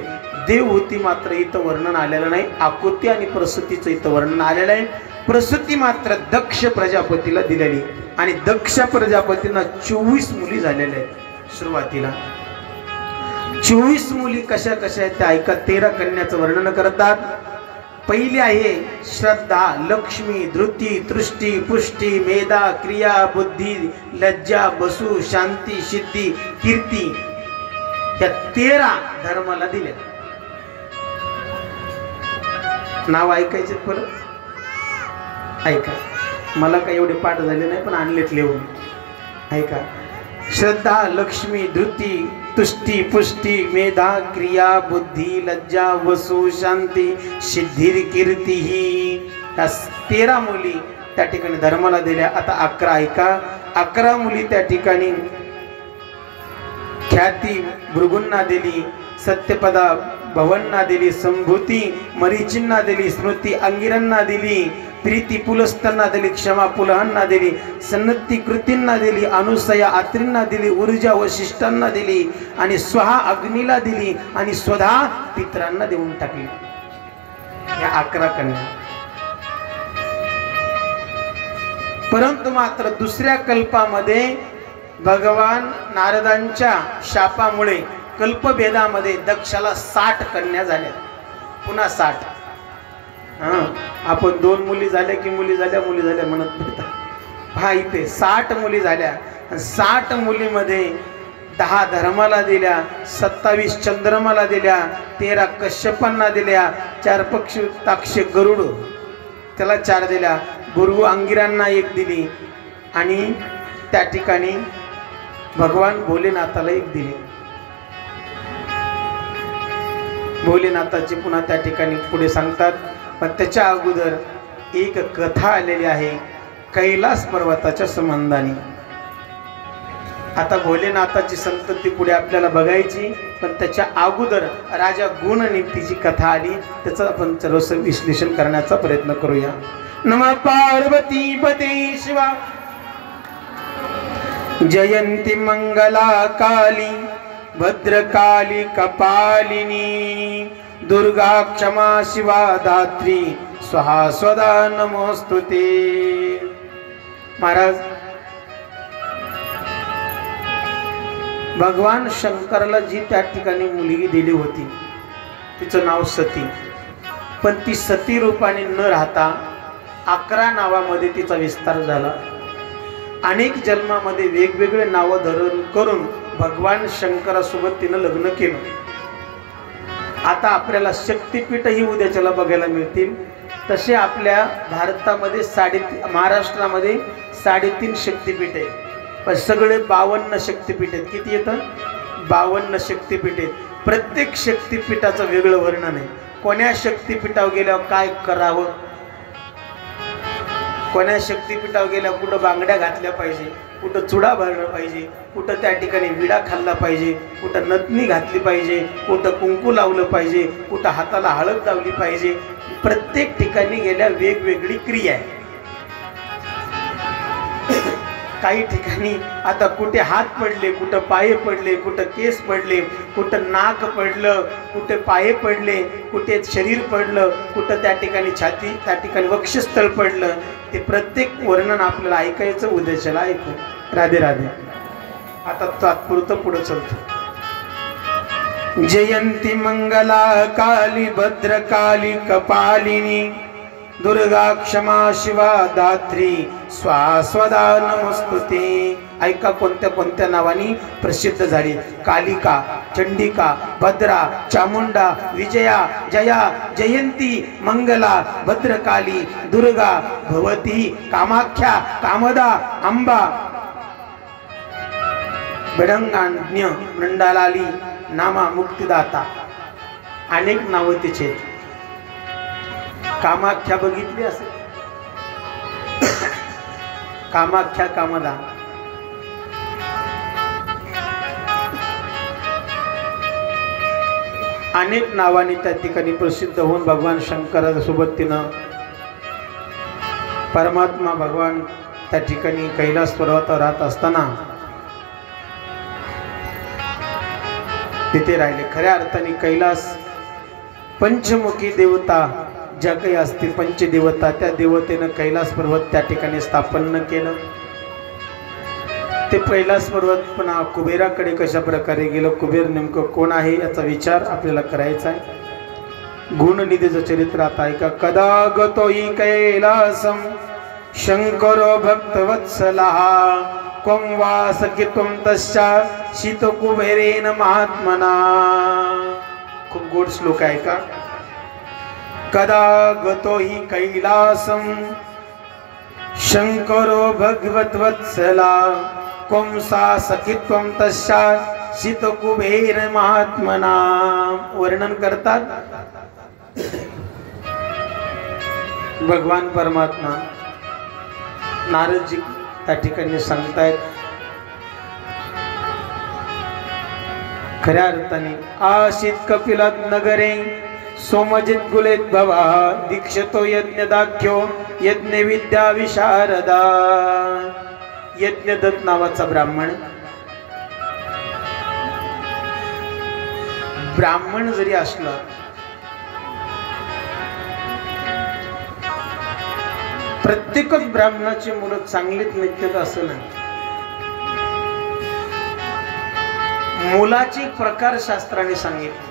देवहूती मात्र इथं वर्णन आलेलं नाही, आकुती आणि प्रसूतीचं इथं वर्णन आलेलं आहे. प्रसूती मात्र दक्ष प्रजापतीला दिलेली आणि दक्ष प्रजापतींना 24 मुली झालेल्या आहेत. सुरुवातीला 24 मुली कशा कशा आहेत त्या ऐका. 13 कन्याचं वर्णन करतात. पहिली आहे श्रद्धा, लक्ष्मी, धृती, तृष्टी, पुष्टी, मेधा, क्रिया, बुद्धी, लज्जा, बसू, शांती, सिद्धी, कीर्ती. या 13 धर्माला दिल्या. नाव ऐकायचे परत. ऐका, मला काही एवढे पाठ झाले नाही पण आणलेत लिहून. ऐका. श्रद्धा, लक्ष्मी, धृती, तुष्टी, पुष्टी, मेधा, क्रिया, बुद्धी, लज्जा, वसु, शांती, सिद्धी, कीर्ती, ही 13 मुली त्या ठिकाणी धर्माला दिल्या. आता 11 ऐका. 11 मुली त्या ठिकाणी ख्याती भृगूंना दिली, सत्यपदा भवनना दिली, संभूती मरीचींना दिली, स्मृती अंगिरांना दिली, प्रीती पुलस्तांना दिली, क्षमा पुलहांना दिली, सन्नती कृतींना दिली, अनुसया आत्रींना दिली, ऊर्जा वशिष्ठांना दिली आणि स्वहा अग्नीला दिली आणि स्वधा पितरांना देऊन टाकली. या 11 कन्या. परंतु मात्र दुसऱ्या कल्पामध्ये भगवान नारदांच्या शापामुळे कल्पभेदामध्ये दक्षाला 60 कन्या झाल्या, पुन्हा 60. आपण 2 मुली झाल्या की मुली झाल्या म्हणत फिरता. पहा इथे 60 मुली झाल्या. 60 मुलीमध्ये 10 धर्माला दिल्या, 27 चंद्रमाला दिल्या, 13 कश्यपांना दिल्या, 4 पक्षी ताक्षे गरुड त्याला 4 दिल्या, भृगु अंगिरांना 1 दिली आणि त्या ठिकाणी भगवान भोलेनाथाला 1 दिली. भोलेनाथाची पुन्हा त्या ठिकाणी पुढे सांगतात. पण त्याच्या अगोदर एक कथा आलेली आहे कैलास पर्वताच्या संबंधाने. आता भोलेनाथाची संतती पुढे आपल्याला बघायची, पण त्याच्या अगोदर राजा गुणनितीची कथा आली, त्याचं आपण सर्वस विश्लेषण करण्याचा प्रयत्न करूया. नमः पार्वती पते शिवा जयंती मंगला काली भद्रकाली कपालिनी दुर्गा क्षमा शिवा धात्री स्वाहा स्वदा नमोस्तुते. महाराज, भगवान शंकराला जी त्या ठिकाणी मुलगी दिली होती तिचं नाव सती, पण ती सती रूपाने न राहता 11 नावामध्ये तिचा विस्तार झाला. अनेक जन्मामध्ये वेगवेगळे नाव धारण करून भगवान शंकरासोबत तिनं लग्न केलं. आता आपल्याला शक्तिपीठ ही उद्याच्याला बघायला मिळतील. तसे आपल्या भारतामध्ये महाराष्ट्रामध्ये 3.5 शक्तिपीठ आहेत, पण सगळे 52 शक्तिपीठ आहेत. किती येतं? 52 शक्तिपीठ आहेत. प्रत्येक शक्तिपीठाचं वेगळं वर्णन आहे. कोण्या शक्तिपीठावर गेल्यावर काय करावं, कोण्या शक्तिपीठावर गेल्यावर कुठं बांगड्या घातल्या पाहिजे, कुठं चुडा भरला पाहिजे, कुठं त्या ठिकाणी विडा खाल्ला पाहिजे, कुठं नथनी घातली पाहिजे, कुठं कुंकू लावलं पाहिजे, कुठं हाताला हळद लावली पाहिजे. प्रत्येक ठिकाणी गेल्या वेगवेगळी क्रिया आहे. काही ठिकाणी आता कुठे हात पडले, कुठं पाय पडले, कुठं केस पडले, कुठं नाक पडलं, कुठे पाय पडले, कुठे शरीर पडलं, कुठं त्या ठिकाणी छाती, त्या ठिकाणी वक्षस्थळ पडलं. ते प्रत्येक वर्णन आपल्याला ऐकायचं, उद्याच्याला ऐकू. राधे राधे. आता तात्पुरतं पुढे चलतो. जयंती मंगला काली भद्रकाली कपालिनी दुर्गा क्षमा शिवा धात्री स्वास्वदा नमस्तुते. ऐका कोणत्या कोणत्या नावानी प्रसिद्ध झाली. कालिका, चंडिका, भद्रा, चामुंडा, विजया, जया, जयंती, मंगला, भद्रकाली, दुर्गा, भवती, कामाख्या, कामदा, अंबा, बडंगान्य, मृंडालाली, नामा, मुक्तिदाता. अनेक नावं तिचे. कामाख्या बघितली असेल, कामाख्या, कामदा. अनेक नावाने त्या ठिकाणी प्रसिद्ध होऊन भगवान शंकरासोबत तिनं परमात्मा भगवान त्या ठिकाणी कैलास पर्वतावर राहत असताना तिथे राहिले. खऱ्या अर्थाने कैलास पंचमुखी देवता ज्या काही असतील, पंचदेवता, त्या देवतेनं कैलास पर्वत त्या ठिकाणी स्थापन केलं. ते कैलास पर्वत पुन्हा कुबेराकडे कशा प्रकारे गेलं, कुबेर नेमकं कोण आहे याचा विचार आपल्याला करायचा आहे. गुणनिधीचं चरित्र आता ऐका. कदा गतोई कैलासम शंकरो भक्तवत्सलः क्वं वास कित्वं तस्या शीत कुबेरेन महात्मना. खूप गोड श्लोक आहे का. कदा गतो हि कैलासम शंकरो भगवद्वत्सला क्वं सा सखित्वं तस्या शीत कुबेर महात्मना. वर्णन करतात भगवान परमात्मा. नारदजी त्या ठिकाणी सांगतायत खऱ्या अर्थाने. आशित कपिलात नगरे सोमजित गुलेत भवा दीक्षतो यज्ञदाख्यो यज्ञ विद्या विशारदा. यज्ञदत्त नावाचा ब्राह्मण जरी असला प्रत्येकच ब्राह्मणाची मुलं चांगलीच निघतात असं नाही. मुलाची प्रकार शास्त्राने सांगितले.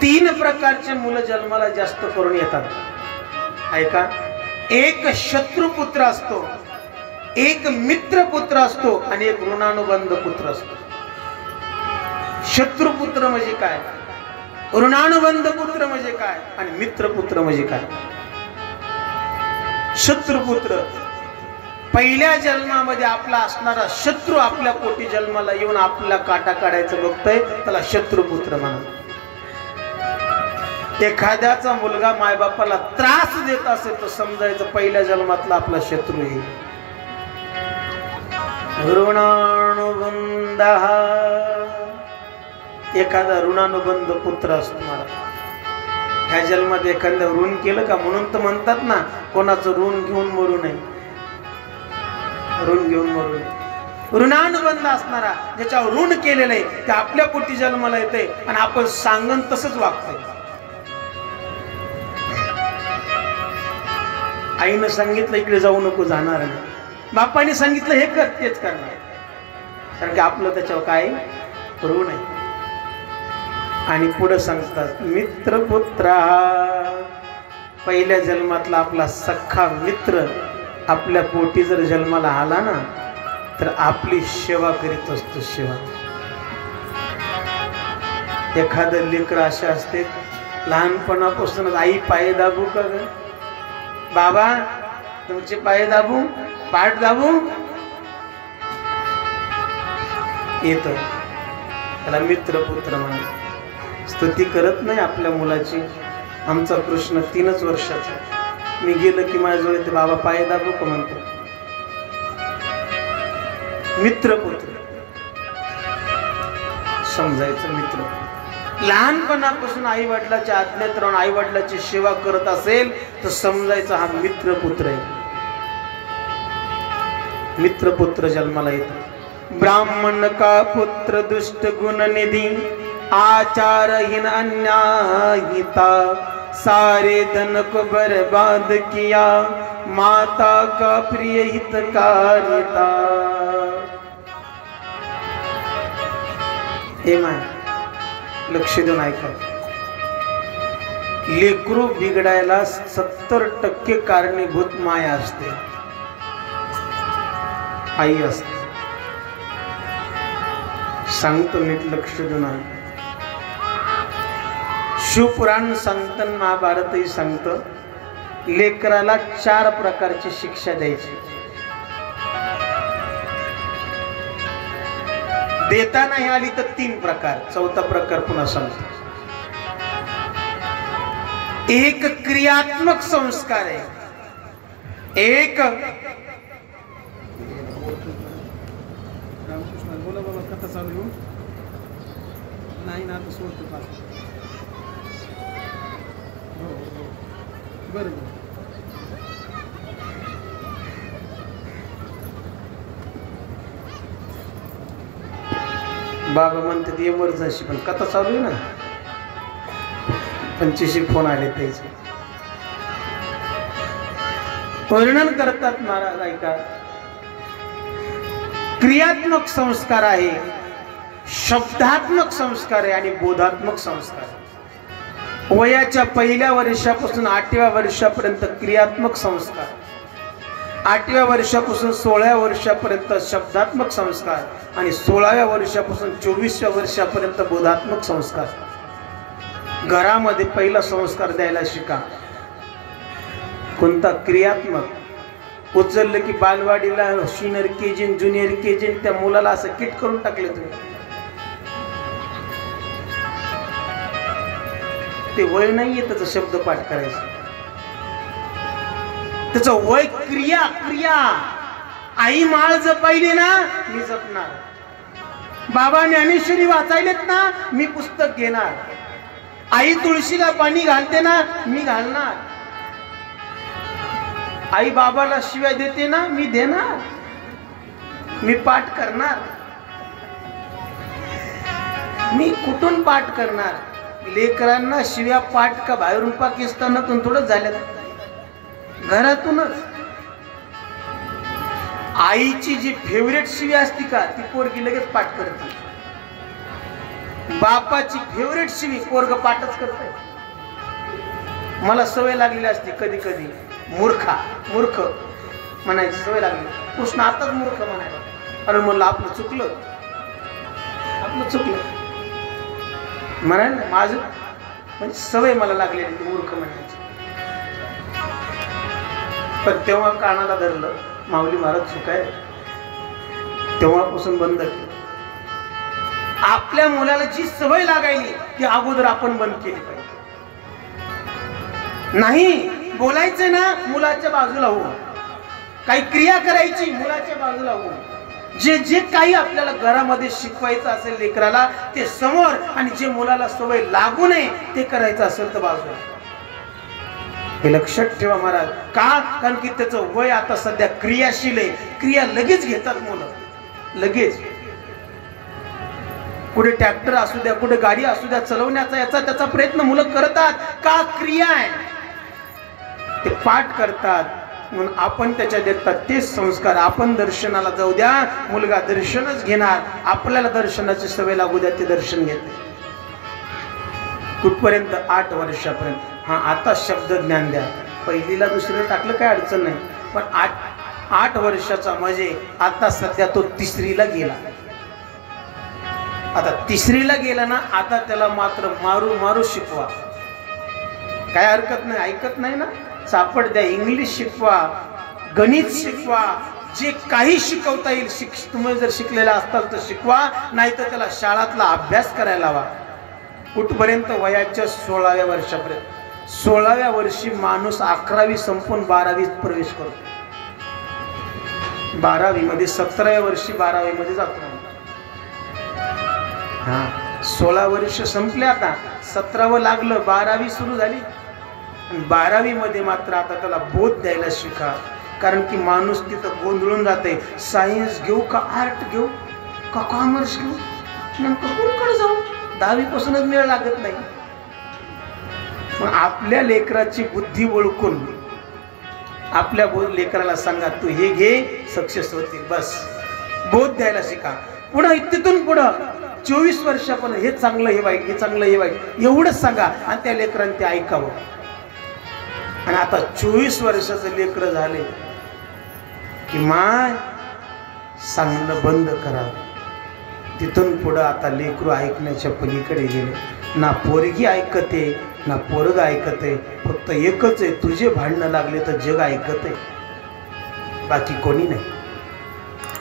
3 प्रकारचे मुलं जन्माला जास्त करून येतात. ऐका, एक शत्रुपुत्र असतो, एक मित्रपुत्र असतो आणि एक ऋणानुबंध पुत्र असतो. शत्रुपुत्र म्हणजे काय, ऋणानुबंध पुत्र म्हणजे काय आणि मित्रपुत्र म्हणजे काय. शत्रुपुत्र पहिल्या जन्मामध्ये आपला असणारा शत्रू आपल्या पोटी जन्माला येऊन आपला काटा काढायचं बघतोय, त्याला शत्रुपुत्र म्हणा. एखाद्याचा मुलगा मायबापाला त्रास देत असेल तर समजायचं पहिल्या जन्मातला आपला शत्रू आहे. ऋणानुबंध, एखादा ऋणानुबंध पुत्र असणार. ह्या जन्मात एखाद्या ऋण केलं का, म्हणून तर म्हणतात ना, कोणाचं ऋण घेऊन मरू नये, ऋण घेऊन मरू नये. ऋणानुबंध असणारा, ज्याच्यावर ऋण केलेलं आहे, ते आपल्या पोटी जन्माला येते आणि आपण सांगन तसंच वागतोय. आईनं सांगितलं इकडे जाऊ नको, जाणार नाही. बापाने सांगितलं हे कर, तेच करणार. कारण की आपलं त्याच्यावर काय ऋण आहे. आणि पुढे सांगतात मित्रपुत्रा, पहिल्या जन्मातला आपला सख्खा मित्र आपल्या पोटी जर जन्माला आला ना, तर आपली सेवा करीत असतो. सेवा. एखादं लेकर असे असते, लहानपणापासूनच आई पाय दाबू का ग बाबा, तुमचे पाय दाबू, पाठ दाबू, येत, त्याला मित्रपुत्र म्हणा. स्तुती करत नाही आपल्या मुलाची. आमचा कृष्ण 3च वर्षाचा, मी गेलं की माझ्याजवळ येते, बाबा पाय दाबू का म्हणतो. मित्रपुत्र समजायचं. मित्र लहानपणापासून आई वडिलाच्या आज्ञेत राहून आई वडिलाची सेवा करत असेल तर समजायचं हा मित्रपुत्र आहे. मित्रपुत्र जन्माला येतो. ब्राह्मण का पुत्र दुष्ट गुण निधी, आचारहीन अन्यायिता, सारे धन को बर्बाद किया, माता का प्रिय हितकारिता. हे माय लक्ष देऊन ऐका. लेकरू बिघडायला 70% कारणीभूत माया असते, आई असते. सांगतो नीट लक्ष देऊन ऐका. शिवपुराण सांगतं, महाभारतही सांगतं, लेकराला 4 प्रकारची शिक्षा द्यायची. देता नाही आली तर 3 प्रकार. 4था प्रकार पुन्हा सांगतो. एक क्रियात्मक संस्कार आहे, एक बोला बाबा कथा चालू नाही ना, आता सोडतो का बरोबर. बाबा म्हणतात इमर्जन्सी, पण कथा चालू आहे ना. 25 फोन आले त्याचे. वर्णन करतात महाराज, ऐका. क्रियात्मक संस्कार आहे, शब्दात्मक संस्कार आहे आणि बोधात्मक संस्कार आहे. वयाच्या 1ल्या वर्षापासून 8व्या वर्षापर्यंत क्रियात्मक संस्कार, 8व्या वर्षापासून 16व्या वर्षापर्यंत शब्दात्मक संस्कार आणि 16व्या वर्षापासून 24व्या वर्षापर्यंत बोधात्मक संस्कार. घरामध्ये पहिला संस्कार द्यायला शिका. कोणता? क्रियात्मक. उचललं की बालवाडीला सिनियर केजी, ज्युनियर केजी, त्या मुलाला असं किट करून टाकले तुम्ही. ते वय नाहीये त्याचा शब्द पाठ करायचं, त्याचं वय क्रिया. क्रिया. आई माळ जपायली ना, मी जपणार. बाबा ज्ञानेश्वरी वाचायलेत ना, मी पुस्तक घेणार. आई तुळशीला पाणी घालते ना, मी घालणार. आई बाबाला शिव्या देते ना, मी देणार. मी पाठ करणार. मी कुठून पाठ करणार? लेकरांना शिव्या पाठ का बाहेरून पाकिस्तानातून थोडं झाल्या, घरातूनच. आईची जी फेवरेट शिवी असती का ती पोरगी लगेच पाठ करते. बापाची फेवरेट शिवी पोरग पाठच करते. मला सवय लागलेली असते कधी कधी मूर्ख म्हणायची सवय लागली. कृष्ण आताच मूर्ख म्हणायला. अरे म्हणलं आपलं चुकलं म्हणाल ना. माझं म्हणजे सवय मला लागलेली ती मूर्ख म्हणायची. पण तेव्हा कानाला धरलं माऊली महाराज चुकाय, तेव्हापासून बंद केलं. आपल्या मुलाला जी सवय लागायली ती अगोदर आपण बंद केली पाहिजे. नाही बोलायचं ना मुलाच्या बाजूला हो, काही क्रिया करायची मुलाच्या बाजूला हो. जे जे काही आपल्याला घरामध्ये शिकवायचं असेल लेकराला ते समोर, आणि जे मुलाला सवय लागू नये ते करायचं असेल तर बाजूला. हे लक्षात ठेवा महाराज. का? कारण की त्याचं वय आता सध्या क्रियाशील आहे. क्रिया लगेच घेतात मुलं, लगेच. कुठे ट्रॅक्टर असू द्या, कुठे गाडी असू द्या, चालवण्याचा याचा त्याचा प्रयत्न मुलं करतात. का? क्रिया आहे, ते पाठ करतात. म्हणून आपण त्याच्या देतात तेच संस्कार. आपण दर्शनाला जाऊ द्या, मुलगा दर्शनच घेणार. आपल्याला दर्शनाची सवय लागू द्या, ते दर्शन घेते. कुठपर्यंत? 8 वर्षापर्यंत. हा आता शब्द ज्ञान द्या. पहिलीला दुसरीला टाकलं काय अडचण नाही, पण 8 वर्षाचा म्हणजे आता सध्या तो 3रीला गेला. आता 3रीला गेला ना, आता त्याला मात्र मारू शिकवा. काय हरकत नाही, ऐकत नाही ना, सापड द्या. इंग्लिश शिकवा, गणित शिकवा, जे काही शिकवता येईल तुम्ही जर शिकलेला असताल तर शिकवा, नाही तर त्याला शाळातला अभ्यास करायला हवा. कुठपर्यंत? वयाच्या 16व्या वर्षापर्यंत. 16व्या वर्षी माणूस 11वी संपून 12वीत प्रवेश करतो. 12वी मध्ये 17व्या वर्षी 12वी मध्ये जातो. हा 16 वर्ष संपले, आता 17वं लागलं, 12वी सुरू झाली. 12वी मध्ये मात्र आता त्याला बोध द्यायला शिका. कारण की माणूस तिथं गोंधळून जाते. सायन्स घेऊ का आर्ट घेऊ का कॉमर्स घेऊ, नेमकं कोणकडे जाऊ? 10वी पासूनच मेळ लागत नाही. पण आपल्या लेकराची बुद्धी ओळखून आपल्या लेकराला सांगा तू हे घे, सक्सेस होतील. बस बोध द्यायला शिका. पुढं तिथून पुढं 24 वर्षापर्यंत हे चांगलं हे वाईट, हे चांगलं हे वाईट एवढंच सांगा, आणि त्या लेकरांनी ते ऐकावं. आणि आता 24 वर्षाचं लेकर झाले की माय सांगणं बंद करा. तिथून पुढं आता लेकरू ऐकण्याच्या पलीकडे गेले. ना पोरगी ऐकते ना पोरग ऐकते. फक्त एकच आहे, तुझे भांडणं लागले तर जग ऐकते, बाकी कोणी नाही.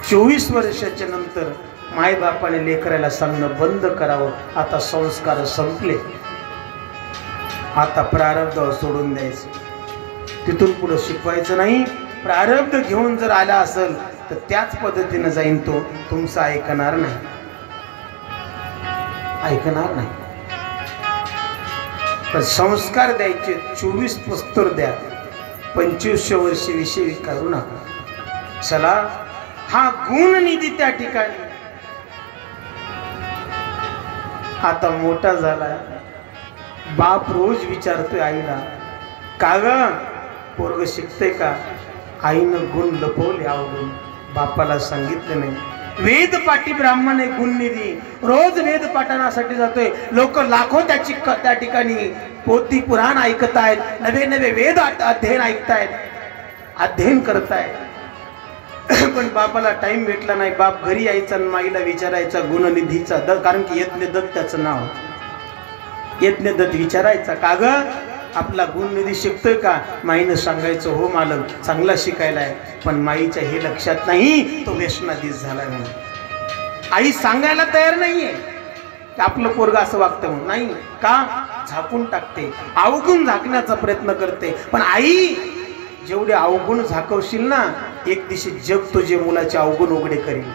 24 वर्षाच्या नंतर माय बापाने लेकराला सांगणं बंद करावं. आता संस्कार संपले, आता प्रारब्ध सोडून द्यायचं. तिथून पुढे शिकवायचं नाही. प्रारब्ध घेऊन जर आला असेल तर त्याच पद्धतीने जाईन तो, तुमचं ऐकणार नाही, ऐकणार नाही. पण संस्कार द्यायचे 24 पुस्तक द्या, 25व्या वर्षी विषय करू नका. चला, हा गुण निधी त्या ठिकाणी. आता मोठा झाला, बाप रोज विचारतोय आईला, का ग पोरग शिकते का? आईनं गुण लपवले, अवगुण बापाला सांगितलं नाही. वेद पाठी ब्राह्मण आहे गुणनिधी, रोज वेद पाठणासाठी जातोय. लोक लाखो त्या ठिकाणी पोथी पुराण ऐकतायत, नवे नवे वेद अध्ययन ऐकतायत, अध्ययन करतायत. पण बापाला टाइम भेटला नाही. बाप घरी यायचा आणि माईला विचारायचा गुणनिधीचा कारण की यज्ञदत्त त्याचं नाव. यज्ञदत्त विचारायचा, का ग आपला गुणनिधी शिकतोय का? माईनं सांगायचं, हो मालक चांगला शिकायला आहे. पण माईच्या हे लक्षात नाही तो व्यसनाधीश झालाय म्हणून. आई सांगायला तयार नाहीये की आपलं पोरग असं वागतं म्हणून. नाही का? झाकून टाकते, अवगुण झाकण्याचा प्रयत्न करते. पण आई जेवढे अवगुण झाकवशील ना, एक दिवशी जग तुझे मुलाचे अवगुण उघडे करील.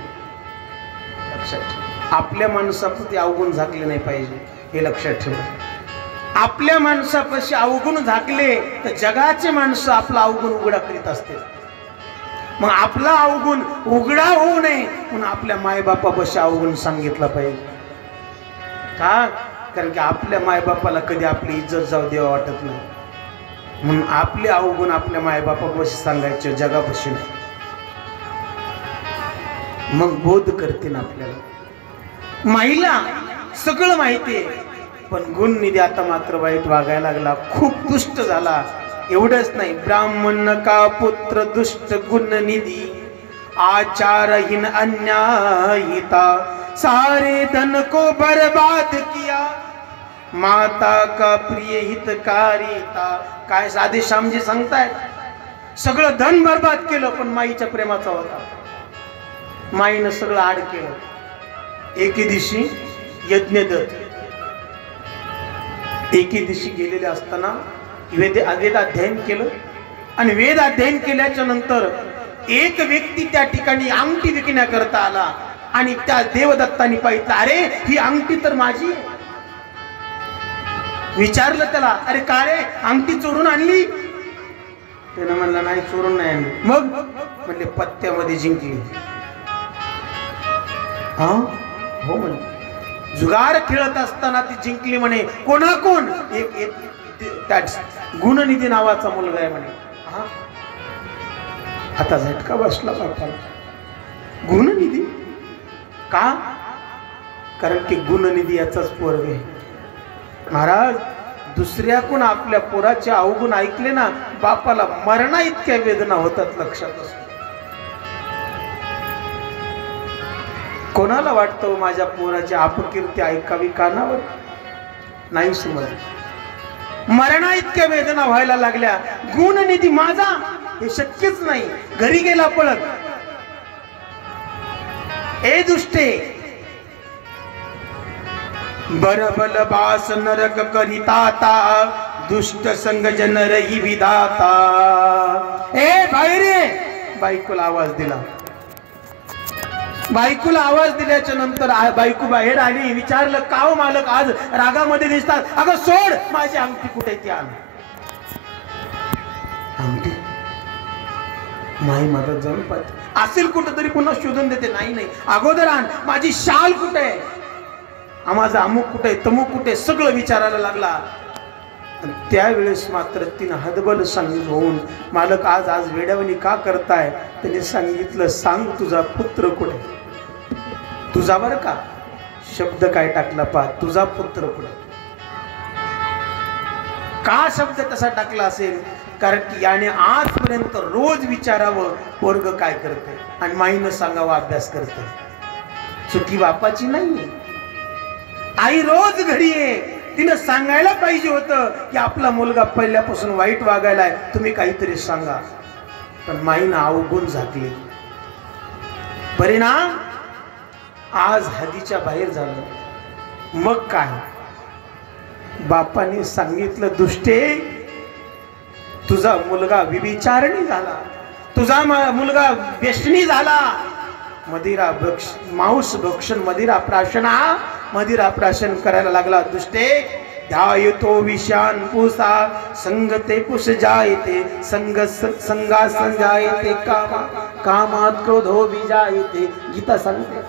लक्षात ठेव. आपल्या माणसापाशी अवगुण झाकले नाही पाहिजे, हे लक्षात ठेवा. आपल्या माणसापाशी अवगुण झाकले तर जगाचे माणसं आपला अवगुण उघडा करीत असते. मग आपला अवगुण उघडा होऊ नये म्हणून आपल्या मायबापापाशी अवगुण सांगितलं पाहिजे. का? कारण की आपल्या मायबापाला कधी आपली इज्जत जाऊ द्यावा वाटत नाही. म्हणून आपले अवगुण आपल्या मायबापापाशी सांगायचे, जगापाशी नाही. मग बोध करते ना आपल्याला. माईला सगळं माहितीये, पण गुणनिधी आता मात्र वाईट वागायला लागला, खूप दुष्ट झाला. एवढंच नाही, ब्राह्मण का पुत्र दुष्ट गुणनिधी, आचारहीन अन्यायिता, सारे धन को बर्बाद किया, माता का प्रिय हितकारिता. काय साधे श्यामजी सांगतायत, सगळं धन बर्बाद केलं पण माईच्या प्रेमाचा होता. माईनं सगळं आड केलं. एके दिवशी यज्ञदत्त एके दिवशी गेलेले असताना वेद अध्ययन केलं, आणि वेद अध्ययन केल्याच्या नंतर एक व्यक्ती त्या ठिकाणी अंगठी विकण्याकरता आला, आणि त्या देवदत्तानी पाहिलं, अरे ही अंगठी तर माझी. विचारलं त्याला, अरे का रे अंगठी चोरून आणली? त्यानं म्हणलं नाही, चोरून नाही आणली. मग म्हणले पत्त्यामध्ये जिंकली. हा हो म्हणे, जुगार खेळत असताना ती जिंकली म्हणे. कोणाकोण? त्या गुणनिधी नावाचा मुलगा आहे म्हणे. हा, आता झटका बसला बापाला. गुणनिधी का? कारण की गुणनिधी याचाच पोरग आहे. महाराज, दुसऱ्याकडून आपल्या पोराचे अवगुण ऐकले ना, बापाला मरणा इतक्या वेदना होतात, लक्षात असतो. कोणाला वाटतं माझ्या पोराची अपकीर्ती ऐकावी कानावर? नाही समज. मरणा इतक्या वेदना व्हायला लागल्या. गुणनिधी माझा हे शक्यच नाही. घरी गेला पळत, ए दुष्टे, बरबल बास नरक करिताता, दुष्ट संग जनर ही विधाता. ए बाहेर ये. बायकोला आवाज दिला. बायकोला आवाज दिल्याच्या नंतर बायको बाहेर आली. विचारलं, का हो मालक आज रागामध्ये दिसतात? अगं सोड, माझी अंगठी कुठे ती आण. अंगठी माई मदत जाऊन पाहते, असेल कुठंतरी पुन्हा शोधून देते. नाही नाही, अगोदर आण. माझी शाल कुठे आहे? माझा अमुक कुठे, तमुक कुठे, सगळं विचारायला लागला. त्यावेळेस मात्र तिनं हदबल सांगितलं होऊन, मालक आज आज वेड्यावणी का करताय? त्याने सांगितलं, सांग तुझा पुत्र कुठे? तुझा बर का शब्द काय टाकला पा, तुझा पुत्र कुठे? का शब्द तसा टाकला असेल? कारण की याने आजपर्यंत रोज विचारावं पोरग काय करते, आणि माईनं सांगावं अभ्यास करते. चुकी बापाची नाही. आई रोज घरी आहे, तिनं सांगायला पाहिजे होतं की आपला मुलगा पहिल्यापासून वाईट वागायलाय, तुम्ही काहीतरी सांगा. पण माईनं अवगुण झाकली. परिणाम आज हदीच्या बाहेर झालं. मग काय, बापाने सांगितलं, दुष्टे, तुझा मुलगा विविचारणी झाला, तुझा मुलगा व्यसनी झाला, मदिरा मांस भक्षण, मदिरा प्राशन, मदिरा प्राशन करायला लागला. दुष्टे, ध्यायतो विषान पुसा, संगते पुष जायते, संगा संजायते कामा, कामात क्रोधो विजायते. गीता सांगते,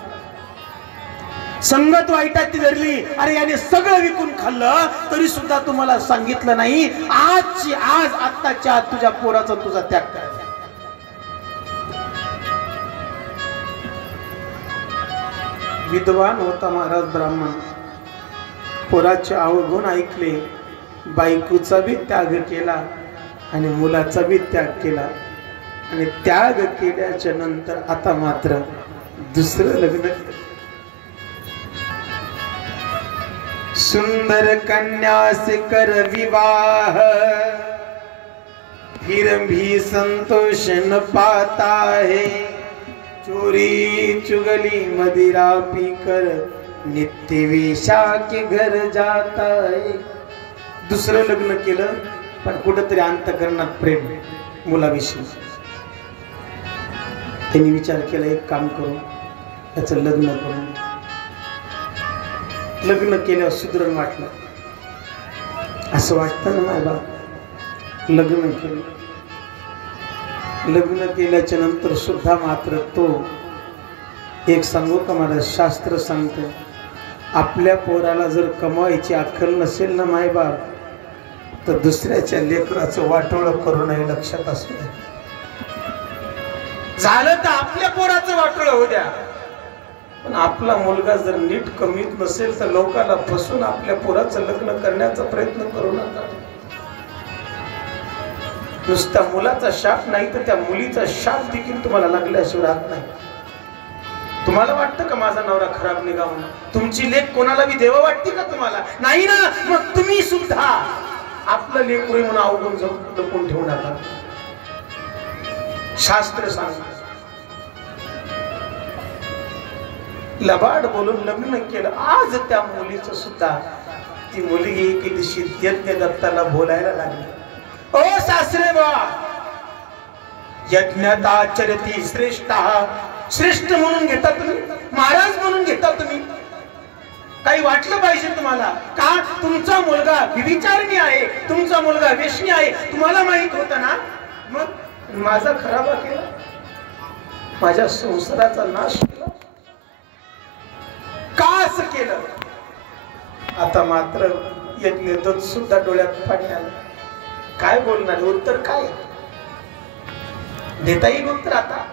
संगत वाईटाची धरली. अरे याने सगळं विकून खाल्लं तरी सुद्धा तुम्हाला सांगितलं नाही, आजची आज आत्ताच्या आज तुझ्या पोराचा तुझा त्याग करायचा. विद्वान होता महाराज ब्राह्मण, पोराचे अवगुण ऐकले, बायकोचा बी त्याग केला आणि मुलाचा बी त्याग केला. आणि त्याग केल्याच्या नंतर आता मात्र दुसरं लग्न. सुंदर कन्या से कर विवाह, फिर भी संतोष न पाता है, चोरी चुगली मदिरा पीकर नित्य वेशा के घर जाता है. दुसरं लग्न केलं पण कुठंतरी अंतःकरणात प्रेम मुलाविषयी. त्यांनी विचार केला, एक काम करू, त्याचं लग्न करू. लग्न केल्यावर सुधरण वाटलं, असं वाटतं ना माय बाप. लग्न केलं, लग्न केल्याच्या नंतर सुद्धा मात्र तो, एक सांगू का मला, शास्त्र सांगते, आपल्या पोराला जर कमवायची अक्कल नसेल ना माय बाप, तर दुसऱ्याच्या लेकराचं वाटोळं करू नये. लक्षात असू द्या. झालं तर आपल्या पोराचं वाटोळं होऊ द्या, पण आपला मुलगा जर नीट कमीत नसेल तर लोकाला फसून आपल्या पोराचं लग्न करण्याचा प्रयत्न करू नका. नुसत्या मुलाचा शाप नाही तर त्या मुलीचा शाप देखील तुम्हाला लागल्याशिवाय राहत नाही. तुम्हाला वाटतं का माझा नवरा खराब निघावं? तुमची लेक कोणाला बी देवा वाटते का तुम्हाला? नाही ना. मग तुम्ही सुद्धा आपलं लेकरू म्हणून अवगुण जपून ठेवू नका. शास्त्र सांगतं लबाड बोलून लग्न केलं. आज त्या मुलीचं सुद्धा ती मुलगी एके दिवशी यज्ञ दत्ताला बोलायला लागली. ओ सासरे बा, यज्ञाताचरती श्रेष्ठ. श्रेष्ठ म्हणून घेता तुम्ही, महाराज म्हणून घेता तुम्ही. काही वाटलं पाहिजे तुम्हाला का? तुमचा मुलगा विचारणी आहे, तुमचा मुलगा वेश्णी आहे, तुम्हाला माहित होतं ना. मग माझा खराबा केला, माझ्या संसाराचा नाश केला. का असं केलं? आता मात्र यज्ञदत्त सुद्धा डोळ्यात पाणी आलं. काय बोलणार? उत्तर काय देता येईल? उत्तर आता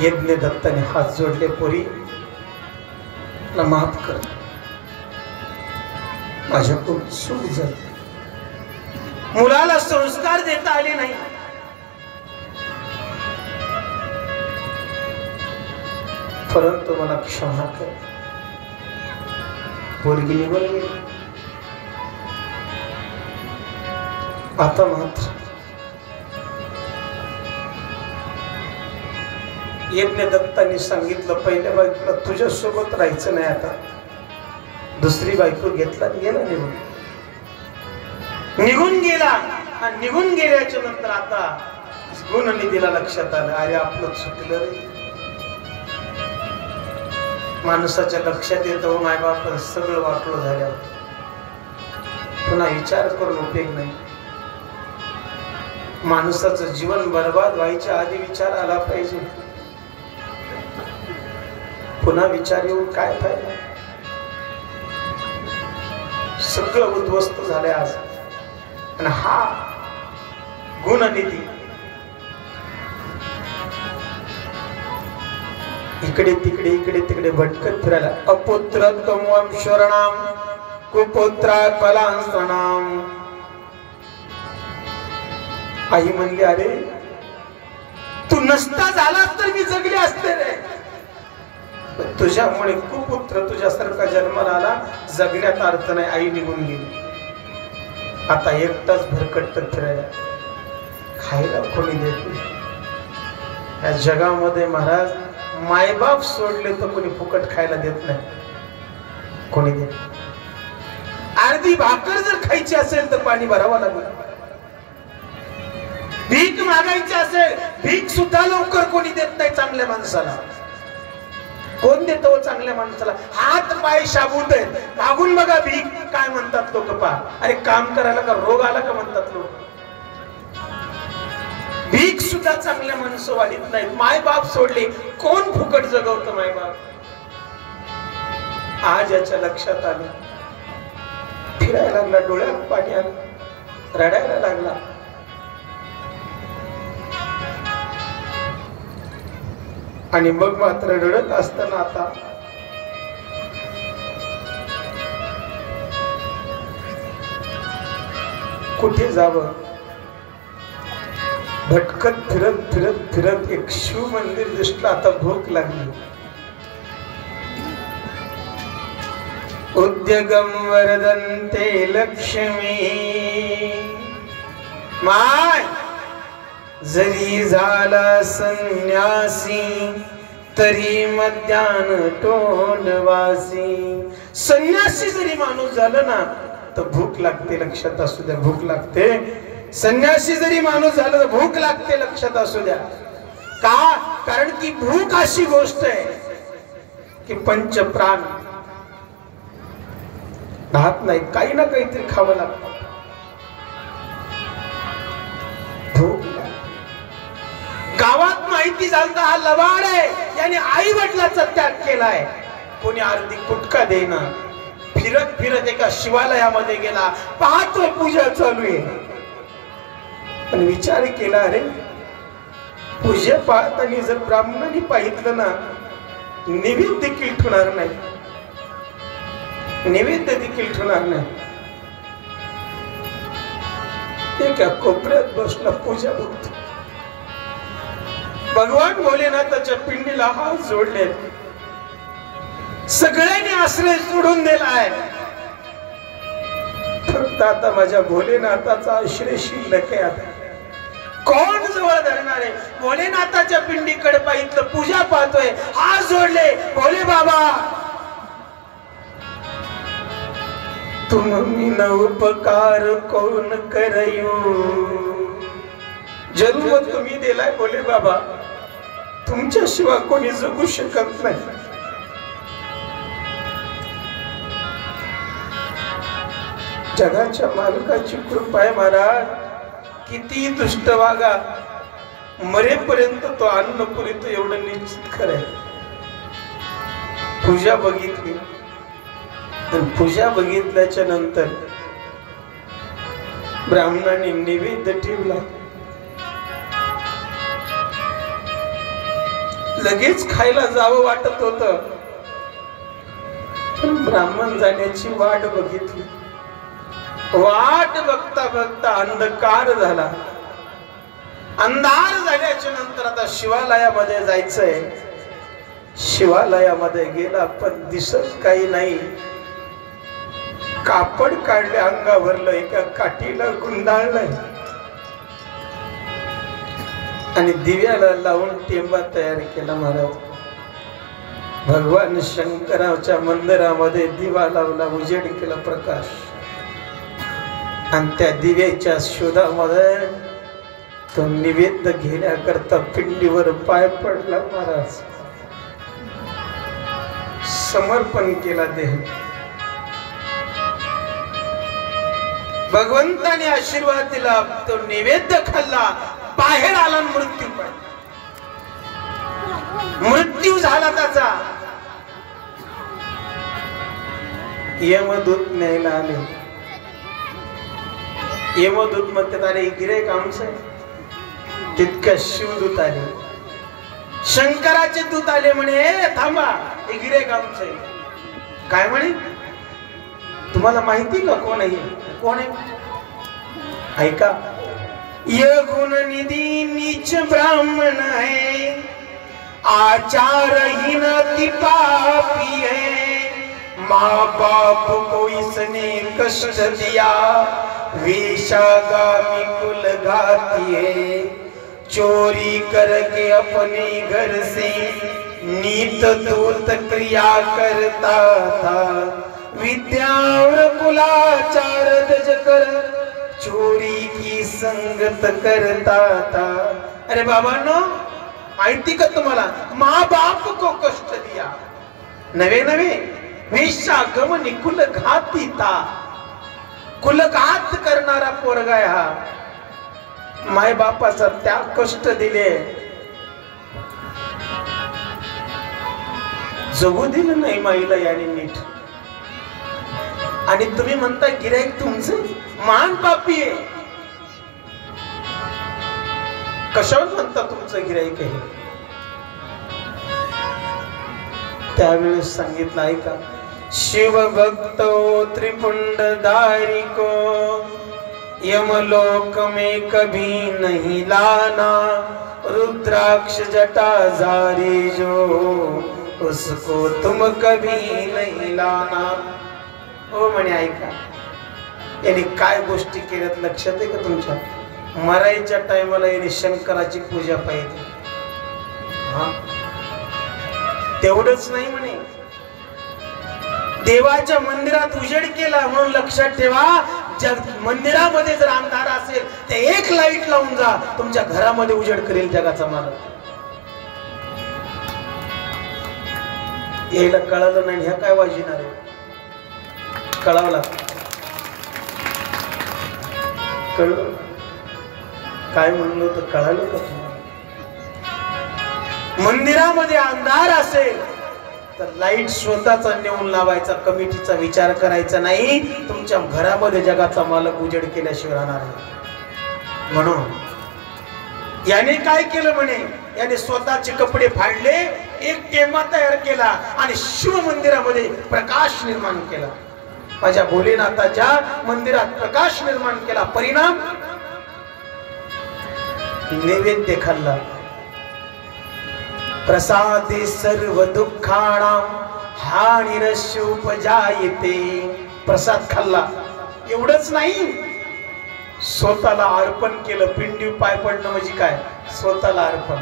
यज्ञ दत्ताने हात जोडले. पोरी माफ कर, माझ्याकडून चूक झाली. मुलाला संस्कार देता आले नाही. परंतु मला क्षमा कर. पोरगी निघून गेली. आता मात्र यज्ञ दत्तांनी सांगितलं पहिल्या बायकोला तुझ्या सोबत राहायचं नाही. आता दुसरी बायको घेतला, गेला निघून. निघून गेला आणि निघून गेल्याच्या नंतर आता गुणनिधीला लक्षात आलं, अरे आपलं चुकलं रे. माणसाच्या लक्षात येतं मायबाप सगळं वाटलं झाल्यावर पुन्हा विचार करून उपयोग नाही. माणसाचं जीवन बर्बाद व्हायच्या आधी विचार आला पाहिजे. पुन्हा विचार येऊन काय फायदा? सगळं उद्ध्वस्त झालंय आज. आणि हा गुणनिधी इकडे तिकडे इकडे तिकडे भटकत फिरायला. अपुत्र तमवम शरणाम कुपुत्रा कलांसनाम. आई म्हणली, अरे तू नसता झालास तर मी जगले असते रे. तुझ्यामुळे कुपुत्र तुझ्यासारखा जन्माला आला, जगण्यात अर्थ नाही. आई निघून गेली. आता एकटाच भरकटत फिरायला. खायला कोणी देत नाही या जगामध्ये. महाराज मायबाप सोडले तर कोणी फुकट खायला देत नाही. कोणी देत. अर्धी भाकर जर खायची असेल तर पाणी भरावं लागेल. भीक मागायची असेल, भीक सुद्धा लवकर कोणी देत नाही चांगल्या माणसाला. कोण देतो चांगल्या माणसाला? हात पाय शाबूत आहेत, मागून बघा भीक. काय म्हणतात लोक पहा. अरे काम करायला का रोग आला का म्हणतात लोक. भीक सुद्धा चांगल्या माणसं वाढीत नाहीत. माय बाप सोडले कोण फुकट जगवतं माय बाप. आज याच्या लक्षात आलं, फिरायला लागला, डोळ्यात पाणी आलं, रडायला लागला. आणि मग मात्र रडत असताना आता कुठे जावं? भटकत फिरत फिरत फिरत एक शिव मंदिर दिसलं. आता भूक लागली. उद्यगम वरदन्ते लक्ष्मी. माय जरी झाला संन्यासी तरी मध्यान तोंडवासी. संन्यासी जरी माणूस झाला ना तर भूक लागते. लक्षात असू द्या, भूक लागते. संन्यासी जरी माणूस झाला तर भूक लागते. लक्षात असू द्या. का? कारण की भूक अशी गोष्ट आहे की पंच प्राण राहत नाही, काही ना काहीतरी खावं लागतं. भूक गावात माहिती झालं हा लबाड आहे, याने आई वडिलाचा त्याग केलाय. कोणी अर्धी कुटका देना, फिरत फिरत एका शिवालयामध्ये गेला, पाहतोय पूजा चालू आहे. पण विचार केला, अरे पूजा पाहताना जर ब्राह्मणांनी पाहितलं ना, नैवेद्य देखील ठेवणार नाही, नैवेद्य देखील ठेवणार नाही. एका कोपऱ्यात बसला पूजा बघतो. भगवान भोलेनाथाच्या पिंडीला हात जोडले, सगळ्यांनी आश्रय सोडून दिलाय, फक्त आता माझ्या भोलेनाथाचा आश्रय शिल्लक आहे. आता कोण जवळ धरणार आहे? भोलेनाथाच्या पिंडीकडे पाहितलं, पूजा पाहतोय, हात जोडले, भोले बाबा तुम मीन उपकार कोण करयो. जन्म तुम्ही दिलाय भोले बाबा, तुमच्याशिवाय कोणी जगू शकत नाही. जगाच्या मालकाची कृपा आहे महाराज. किती दुष्ट वागा, मरेपर्यंत तो अन्न पुरतो एवढं निश्चित खरंय. पूजा बघितली, पूजा बघितल्याच्या नंतर ब्राह्मणाने नैवेद्य ठेवला. लगेच खायला जावं वाटत होत, पण ब्राह्मण जाण्याची वाट बघितली. वाट बघता बघता अंधकार झाला. अंधार झाल्याच्या नंतर आता शिवालयामध्ये जायचंय. शिवालयामध्ये गेला, पण दिसत काही नाही. कापड काढले, अंगावरलं एका काठीला गुंडाळलंय आणि दिव्याला लावून टेंबा तयार केला. महाराज भगवान शंकराच्या मंदिरामध्ये दिवा लावला, उजेड केला, प्रकाश. आणि त्या दिव्याच्या शोधामध्ये तो निवेद्य घेण्याकरता पिंडीवर पाय पडला. महाराज समर्पण केला देह. भगवंताने आशीर्वाद दिला, तो नैवेद्य खाल्ला, बाहेर आला, मृत्यू पाहिला. मृत्यू झाला त्याचा. यमदूत न्यायला आले. यमदूत म्हणतात, अरे गिऱ्हाईक आमचं आहे. तितक्या शिवदूत आले, शंकराचे दूत आले, म्हणे थांबा, हे गिऱ्हाईक आमचं आहे. काय म्हणे, तुम्हाला माहिती का कोण आहे? कोण आहे? ऐका. ये गुण निधी नीच ब्राह्मण है, आचारहीन अति पापी है, माँ बाप को इसने कष्ट दिया, वेश्यागामी कुल घाती है, चोरी करके अपने घर से नीत दूत क्रिया करता था, विद्या और कुलाचार दज कर चोरी की संगत करता था. अरे बाबांनो, माहिती का तुम्हाला, माँ बाप को कष्ट दिया, नवे नवे वेश्यागमनी कुल घाती था. कुलघात करणारा पोरगा आहे हा. माय बापाचा त्याग कष्ट दिले, जगू दिलं नाही माईला याने नीट. आणि तुम्ही म्हणता गिऱ्हाईक तुमचं महान पापी आहे. कशावर म्हणता तुमचं गिऱ्हाईक आहे? त्यावेळेस सांगितलं आहे का, शिव भक्तो त्रिपुंडधारी को यमलोक में कभी नहीं लाना, रुद्राक्ष जटाधारी जो उसको तुम कभी नहीं लाना. हो म्हणे, ऐका, याने काय गोष्टी केल्यात लक्षात आहे का तुमच्या? मरायच्या टायमाला याने शंकराची पूजा पाहिजे. तेवढंच नाही म्हणे, देवाच्या मंदिरात उजेड केला. म्हणून लक्षात ठेवा, जग मंदिरामध्ये जर अंधार असेल तर एक लाईट लावून जा, तुमच्या घरामध्ये उजेड करेल जगाचा मालक. याला कळालं नाही, ह्या काय वाजणार आहे? कळावं लागतं. कळलं काय म्हणलो तर कळालं का तुम्हाला? मंदिरामध्ये अंधार असेल तर लाईट स्वतःचा नेऊन लावायचा, कमिटीचा विचार करायचा नाही. तुमच्या घरामध्ये जगाचा मालक उजेड केल्याशिवाय राहणार नाही. म्हणून याने काय केलं म्हणे, याने स्वतःचे कपडे फाडले, एक टेमा तयार केला आणि शिव मंदिरामध्ये प्रकाश निर्माण केला. माझ्या भोलेनाथाच्या मंदिरात प्रकाश निर्माण केला. परिणाम नैवेद्य खाल्ला. प्रसादे सर्व दुःखाणां हानिरस्योपजायते. प्रसाद खाल्ला. एवढंच नाही, स्वतःला अर्पण केलं. पिंडी पाय पडणं म्हणजे काय, स्वतःला अर्पण.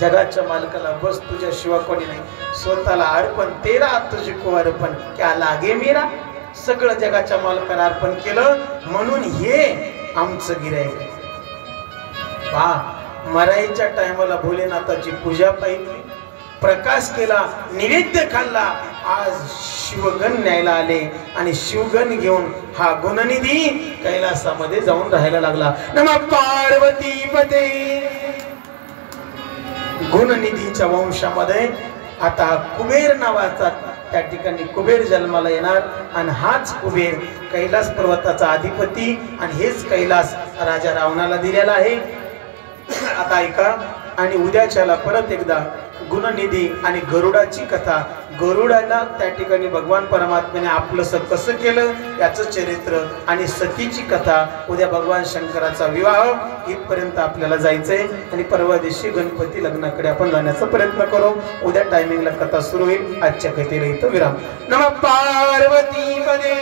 जगाच्या मालकाला बस तुझ्याशिवाय कोणी नाही, स्वतःला अर्पण. तेरा तुझको अर्पण क्या लागे मेरा. सगळं जगाच्या मालकाला अर्पण केलं. म्हणून हे आमचं गिऱ्हाईक आहे. मराईच्या टायमाला भोलेनाथाची पूजा पाहिली, प्रकाश केला, नैवेद्य खाल्ला. आज शिवगण न्यायला आले आणि शिवगण घेऊन हा गुणनिधी कैलासामध्ये जाऊन राहायला लागला. नमः पार्वती पते. गुणनिधीच्या वंशामध्ये आता कुबेर नावाचा त्या ठिकाणी कुबेर जन्माला येणार आणि हाच कुबेर कैलास पर्वताचा अधिपती आणि हेच कैलास राजा रावणाला दिलेला आहे. आता ऐका. आणि उद्याच्याला परत एकदा गुणनिधी आणि गरुडाची कथा. गरुडाला त्या ठिकाणी भगवान परमात्म्याने आपलंसं कसं केलं याचं चरित्र आणि सतीची कथा. उद्या भगवान शंकराचा विवाह इथपर्यंत आपल्याला जायचंय आणि परवा दिवशी गणपती लग्नाकडे आपण जाण्याचा प्रयत्न करू. उद्या टायमिंगला कथा सुरू होईल. आजच्या कथेला इथं विराम. नमः पार्वती पदे.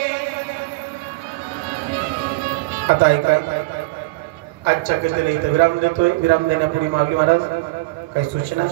आता ऐका. आजच्या कथेला इथं विराम देतोय. विराम देण्यापूर्वी माऊली महाराज काही सूचना.